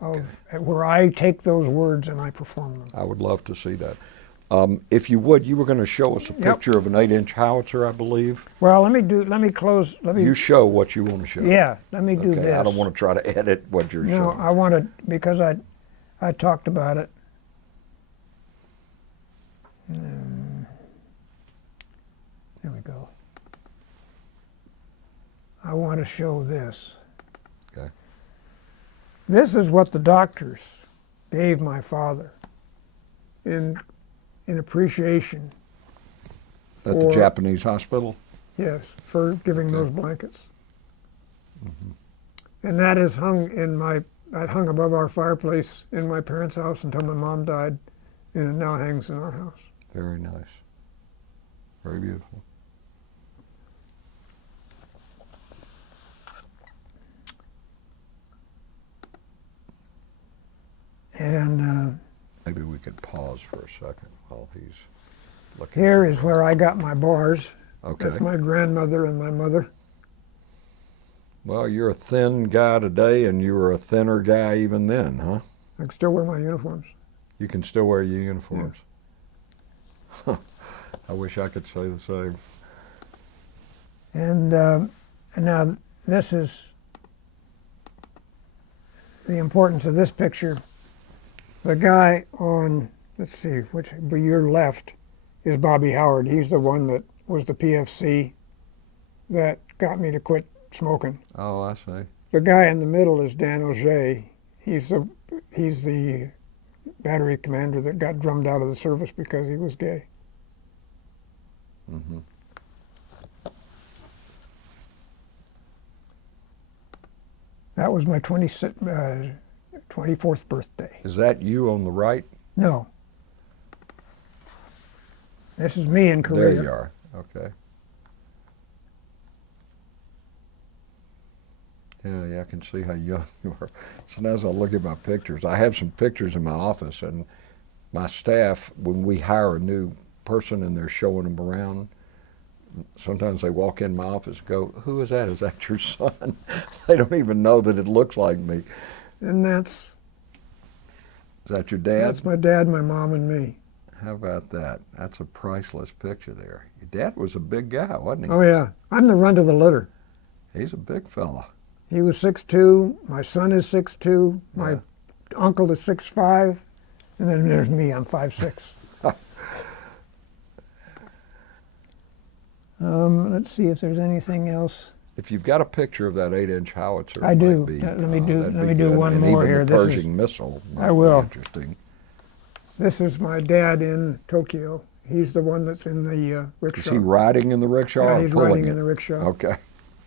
of where I take those words and I perform them. I would love to see that. If you would, you were going to show us a picture of an 8-inch howitzer, I believe. Well, let me close. You show what you want to show. Yeah, let me do this. I don't want to try to edit what you're showing. No, I want to, because I talked about it. There we go. I want to show this. Okay. This is what the doctors gave my father in appreciation. At the Japanese hospital? Yes, for giving those blankets. And that is that hung above our fireplace in my parents' house until my mom died, and it now hangs in our house. Very nice. Very beautiful. And Maybe we could pause for a second while he's looking. here is where I got my bars. Okay. That's my grandmother and my mother. Well, you're a thin guy today, and you were a thinner guy even then, huh? I can still wear my uniforms. You can still wear your uniforms. Yeah. I wish I could say the same. And now this is the importance of this picture. The guy on, let's see, which but your left is Bobby Howard. He's the one that was the PFC that got me to quit smoking. Oh, I see. The guy in the middle is Dan Auger. He's the battery commander that got drummed out of the service because he was gay. Mm-hmm. That was my 24th birthday. Is that you on the right? No. This is me in Korea. There you are. Okay. Yeah, I can see how young you are. Sometimes I'll look at my pictures. I have some pictures in my office, and my staff, when we hire a new person and they're showing them around, sometimes they walk in my office and go, "Who is that? Is that your son?" They don't even know that it looks like me. And is that your dad? That's my dad, my mom, and me. How about that? That's a priceless picture there. Your dad was a big guy, wasn't he? Oh, yeah. I'm the runt of the litter. He's a big fella. He was 6'2". My son is 6'2". My uncle is 6'5". And then there's me. I'm 5'6". Let's see if there's anything else. If you've got a picture of that 8-inch howitzer, I do. Let me do good. one and more even here. The Pershing Missile. I will. Interesting. This is my dad in Tokyo. He's the one that's in the rickshaw. Is he riding in the rickshaw? Yeah, or he's pulling riding it? in the rickshaw. Okay.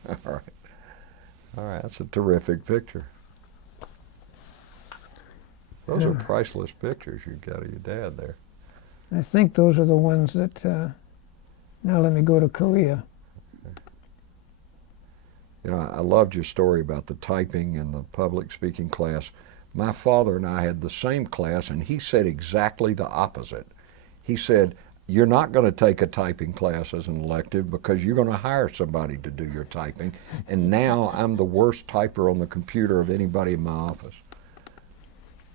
All right. All right. That's a terrific picture. Those are priceless pictures you got of your dad there. I think those are the ones that. Now let me go to Korea. You know, I loved your story about the typing and the public speaking class. My father and I had the same class, and he said exactly the opposite. He said, "You're not going to take a typing class as an elective because you're going to hire somebody to do your typing." And now I'm the worst typer on the computer of anybody in my office.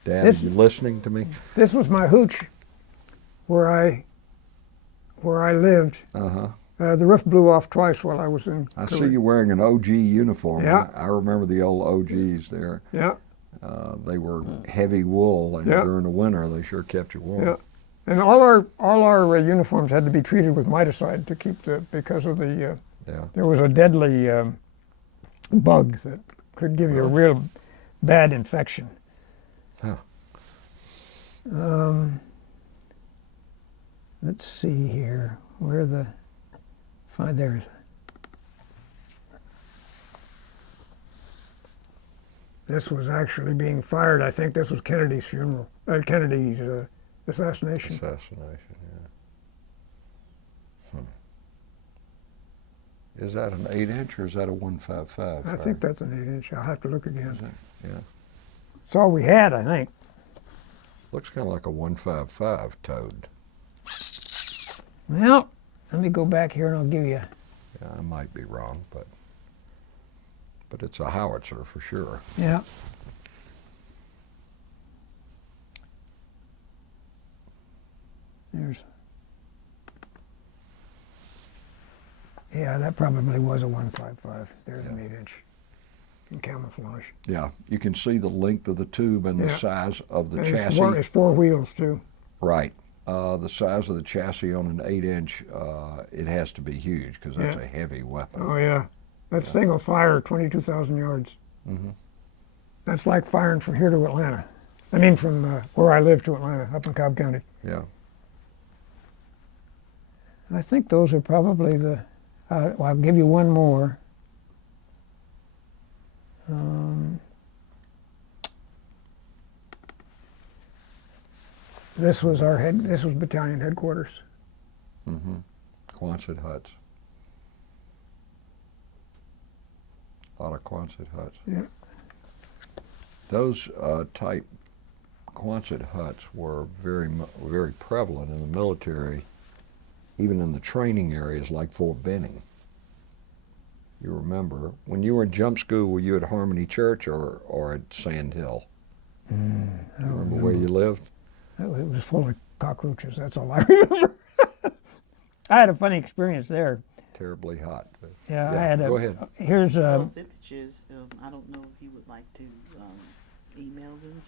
Dad, are you listening to me? This was my hooch where I lived. Uh-huh. The roof blew off twice while I was in I Korea. see you wearing an OG uniform. Yeah. I remember the old OGs there. Yeah. They were heavy wool, and during the winter they sure kept you warm. Yeah. And all our uniforms had to be treated with miticide to keep because of the there was a deadly bug that could give you a real bad infection. Huh. Let's see here where there's. This was actually being fired. I think this was Kennedy's funeral. Kennedy's assassination. Assassination, yeah. Is that an 8-inch or is that a 155? I think that's an 8-inch. I'll have to look again. Is it? Yeah. It's all we had, I think. Looks kind of like a 155 toad. Well, let me go back here and I'll give you. Yeah, I might be wrong, but it's a howitzer for sure. Yeah. Yeah, that probably was a 155. There's an 8-inch in camouflage. Yeah, you can see the length of the tube and the size of the And chassis. It's four wheels too. Right. The size of the chassis on an 8-inch, it has to be huge because that's a heavy weapon. Oh yeah. That thing will fire 22,000 yards. Mm-hmm. That's like firing from here to Atlanta. I mean, from where I live to Atlanta, up in Cobb County. Yeah. I think those are probably the. Well, I'll give you one more. This was This was battalion headquarters. Mm-hmm. Quonset huts. A lot of Quonset huts. Yeah. Those type Quonset huts were very prevalent in the military, even in the training areas like Fort Benning. You remember, when you were in jump school, were you at Harmony Church or at Sand Hill? I don't Remember where you lived? It was full of cockroaches, that's all I remember. I had a funny experience there. Terribly hot. Yeah, I had go ahead. Here's Those images, I don't know if you would like to email them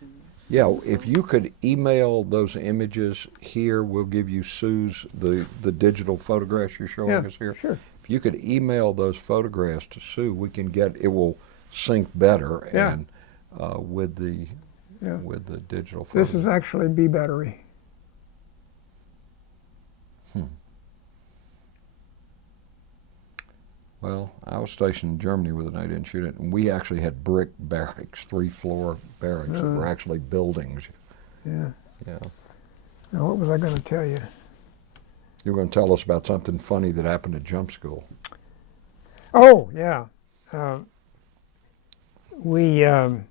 to Yeah, Sue, if so- you could email those images here, we'll give you Sue's, the digital photographs you're showing us here. sure. If you could email those photographs to Sue, we can it will sync better Yeah. and with the Yeah. digital photographs. This is actually B battery. Well, I was stationed in Germany with an 8-inch unit, and we actually had brick barracks, 3-floor barracks that were actually buildings. Yeah. Yeah. Now, what was I going to tell you? You were going to tell us about something funny that happened at jump school. Oh, yeah. We, come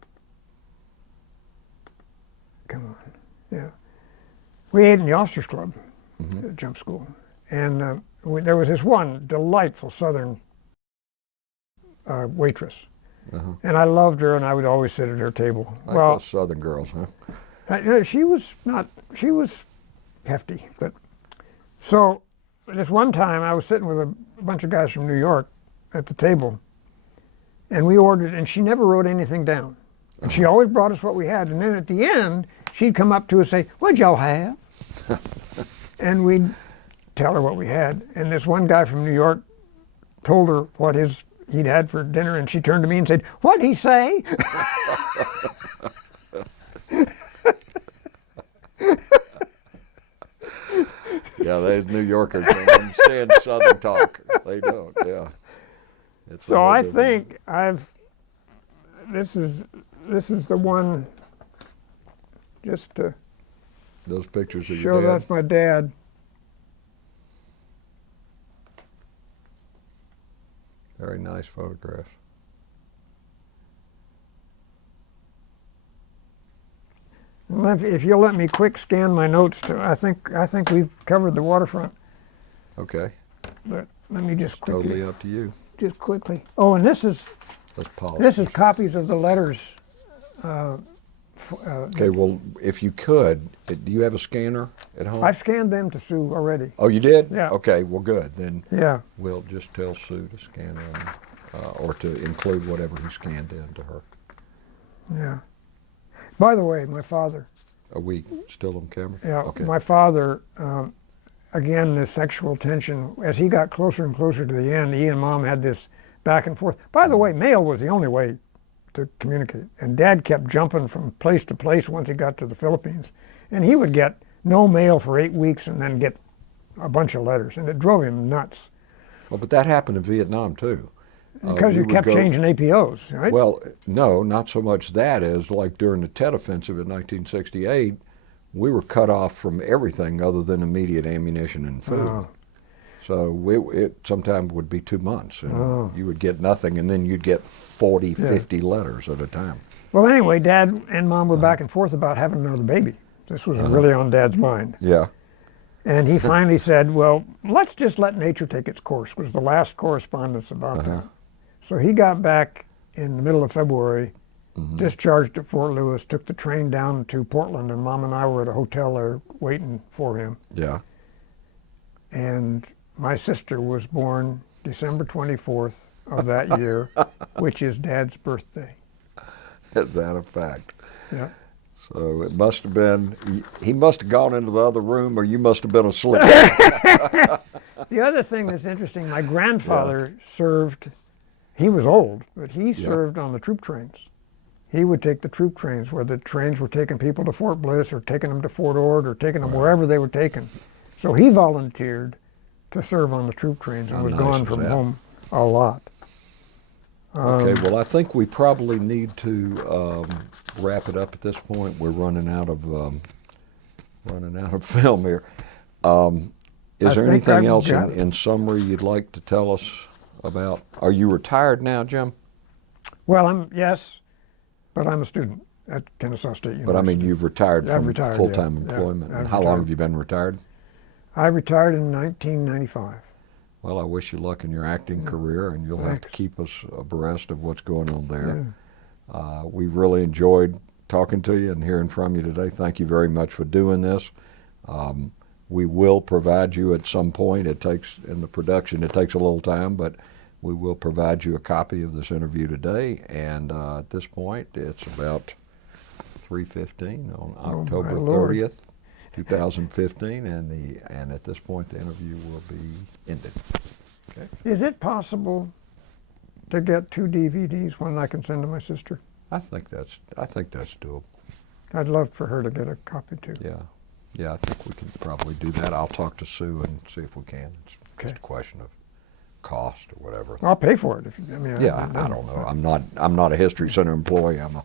on, yeah. We ate in the officers club at jump school. And there was this one delightful Southern waitress. Uh-huh. And I loved her, and I would always sit at her table. Like Well, those Southern girls, huh? she was hefty, but so this one time I was sitting with a bunch of guys from New York at the table, and we ordered, and she never wrote anything down. And she always brought us what we had, and then at the end, she'd come up to us and say, "What'd y'all have?" And we'd tell her what we had. And this one guy from New York told her what he'd had for dinner, and she turned to me and said, "What'd he say?" Yeah, those New Yorkers don't understand Southern talk. They don't, yeah. It's So a whole I different- think this is the one, just to those pictures of show your dad. that's my dad. Very nice photographs. If you'll let me quick scan my notes, I think we've covered the waterfront. Okay, But let me just totally up to you. quickly. Oh, and this is Let's pause. copies of the letters. Okay, well, if you could, do you have a scanner at home? I've scanned them to Sue already. Oh, you did? Yeah. Okay, well, good. Then Yeah. we'll just tell Sue to scan them, or to include whatever he scanned in to her. Yeah. By the way, my father. Are we still on camera? Yeah. Okay. My father. Again, this sexual tension. As he got closer and closer to the end, he and Mom had this back and forth. By the way, mail was the only way to communicate. And Dad kept jumping from place to place once he got to the Philippines. And he would get no mail for 8 weeks and then get a bunch of letters. And it drove him nuts. Well, but that happened in Vietnam too. Because you we would kept go- changing APOs, right? Well, no, not so much that as like during the Tet Offensive in 1968, we were cut off from everything other than immediate ammunition and food. Oh. So it sometimes would be 2 months, and you would get nothing, and then you'd get 40, 50 letters at a time. Well, anyway, Dad and Mom were back and forth about having another baby. This was really on Dad's mind. Yeah. And he finally said, well, let's just let nature take its course, was the last correspondence about that. So he got back in the middle of February, discharged at Fort Lewis, took the train down to Portland, and Mom and I were at a hotel there waiting for him. Yeah. And my sister was born December 24th of that year, which is Dad's birthday. Is that a fact? Yeah. So it must have been, he must have gone into the other room, or you must have been asleep. The other thing that's interesting, my grandfather served he was old, but he served on the troop trains. He would take the troop trains where the trains were taking people to Fort Bliss or taking them to Fort Ord or taking them wherever they were taken. So he volunteered to serve on the troop trains and How was nice gone is from that? home a lot. Okay, well, I think we probably need to wrap it up at this point. We're running out of film here. Is I there think anything I've else got it. in summary you'd like to tell us about? Are you retired now, Jim? Well, yes, but I'm a student at Kennesaw State University. But I mean, you've retired I've from retired, full-time yeah. employment. I've And how long retired. have you been retired? I retired in 1995. Well, I wish you luck in your acting career, and you'll have to Thanks. keep us abreast of what's going on there. We really enjoyed talking to you and hearing from you today. Thank you very much for doing this. We will provide you at some point. It takes, in the production, it takes a little time, but we will provide you a copy of this interview today. And at this point, it's about 3:15 on October my Lord. 30th, 2015, and at this point, the interview will be ended. Okay. Is it possible to get 2 DVDs, one I can send to my sister? I think that's doable. I'd love for her to get a copy too. Yeah, I think we can probably do that. I'll talk to Sue and see if we can. It's just a question of cost or whatever. I'll pay for it. I mean, I don't know. I'm not a History Center employee. I'm a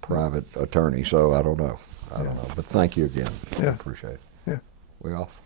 private attorney, so I don't know. I don't know. But thank you again. Yeah. Appreciate it. Yeah. We off?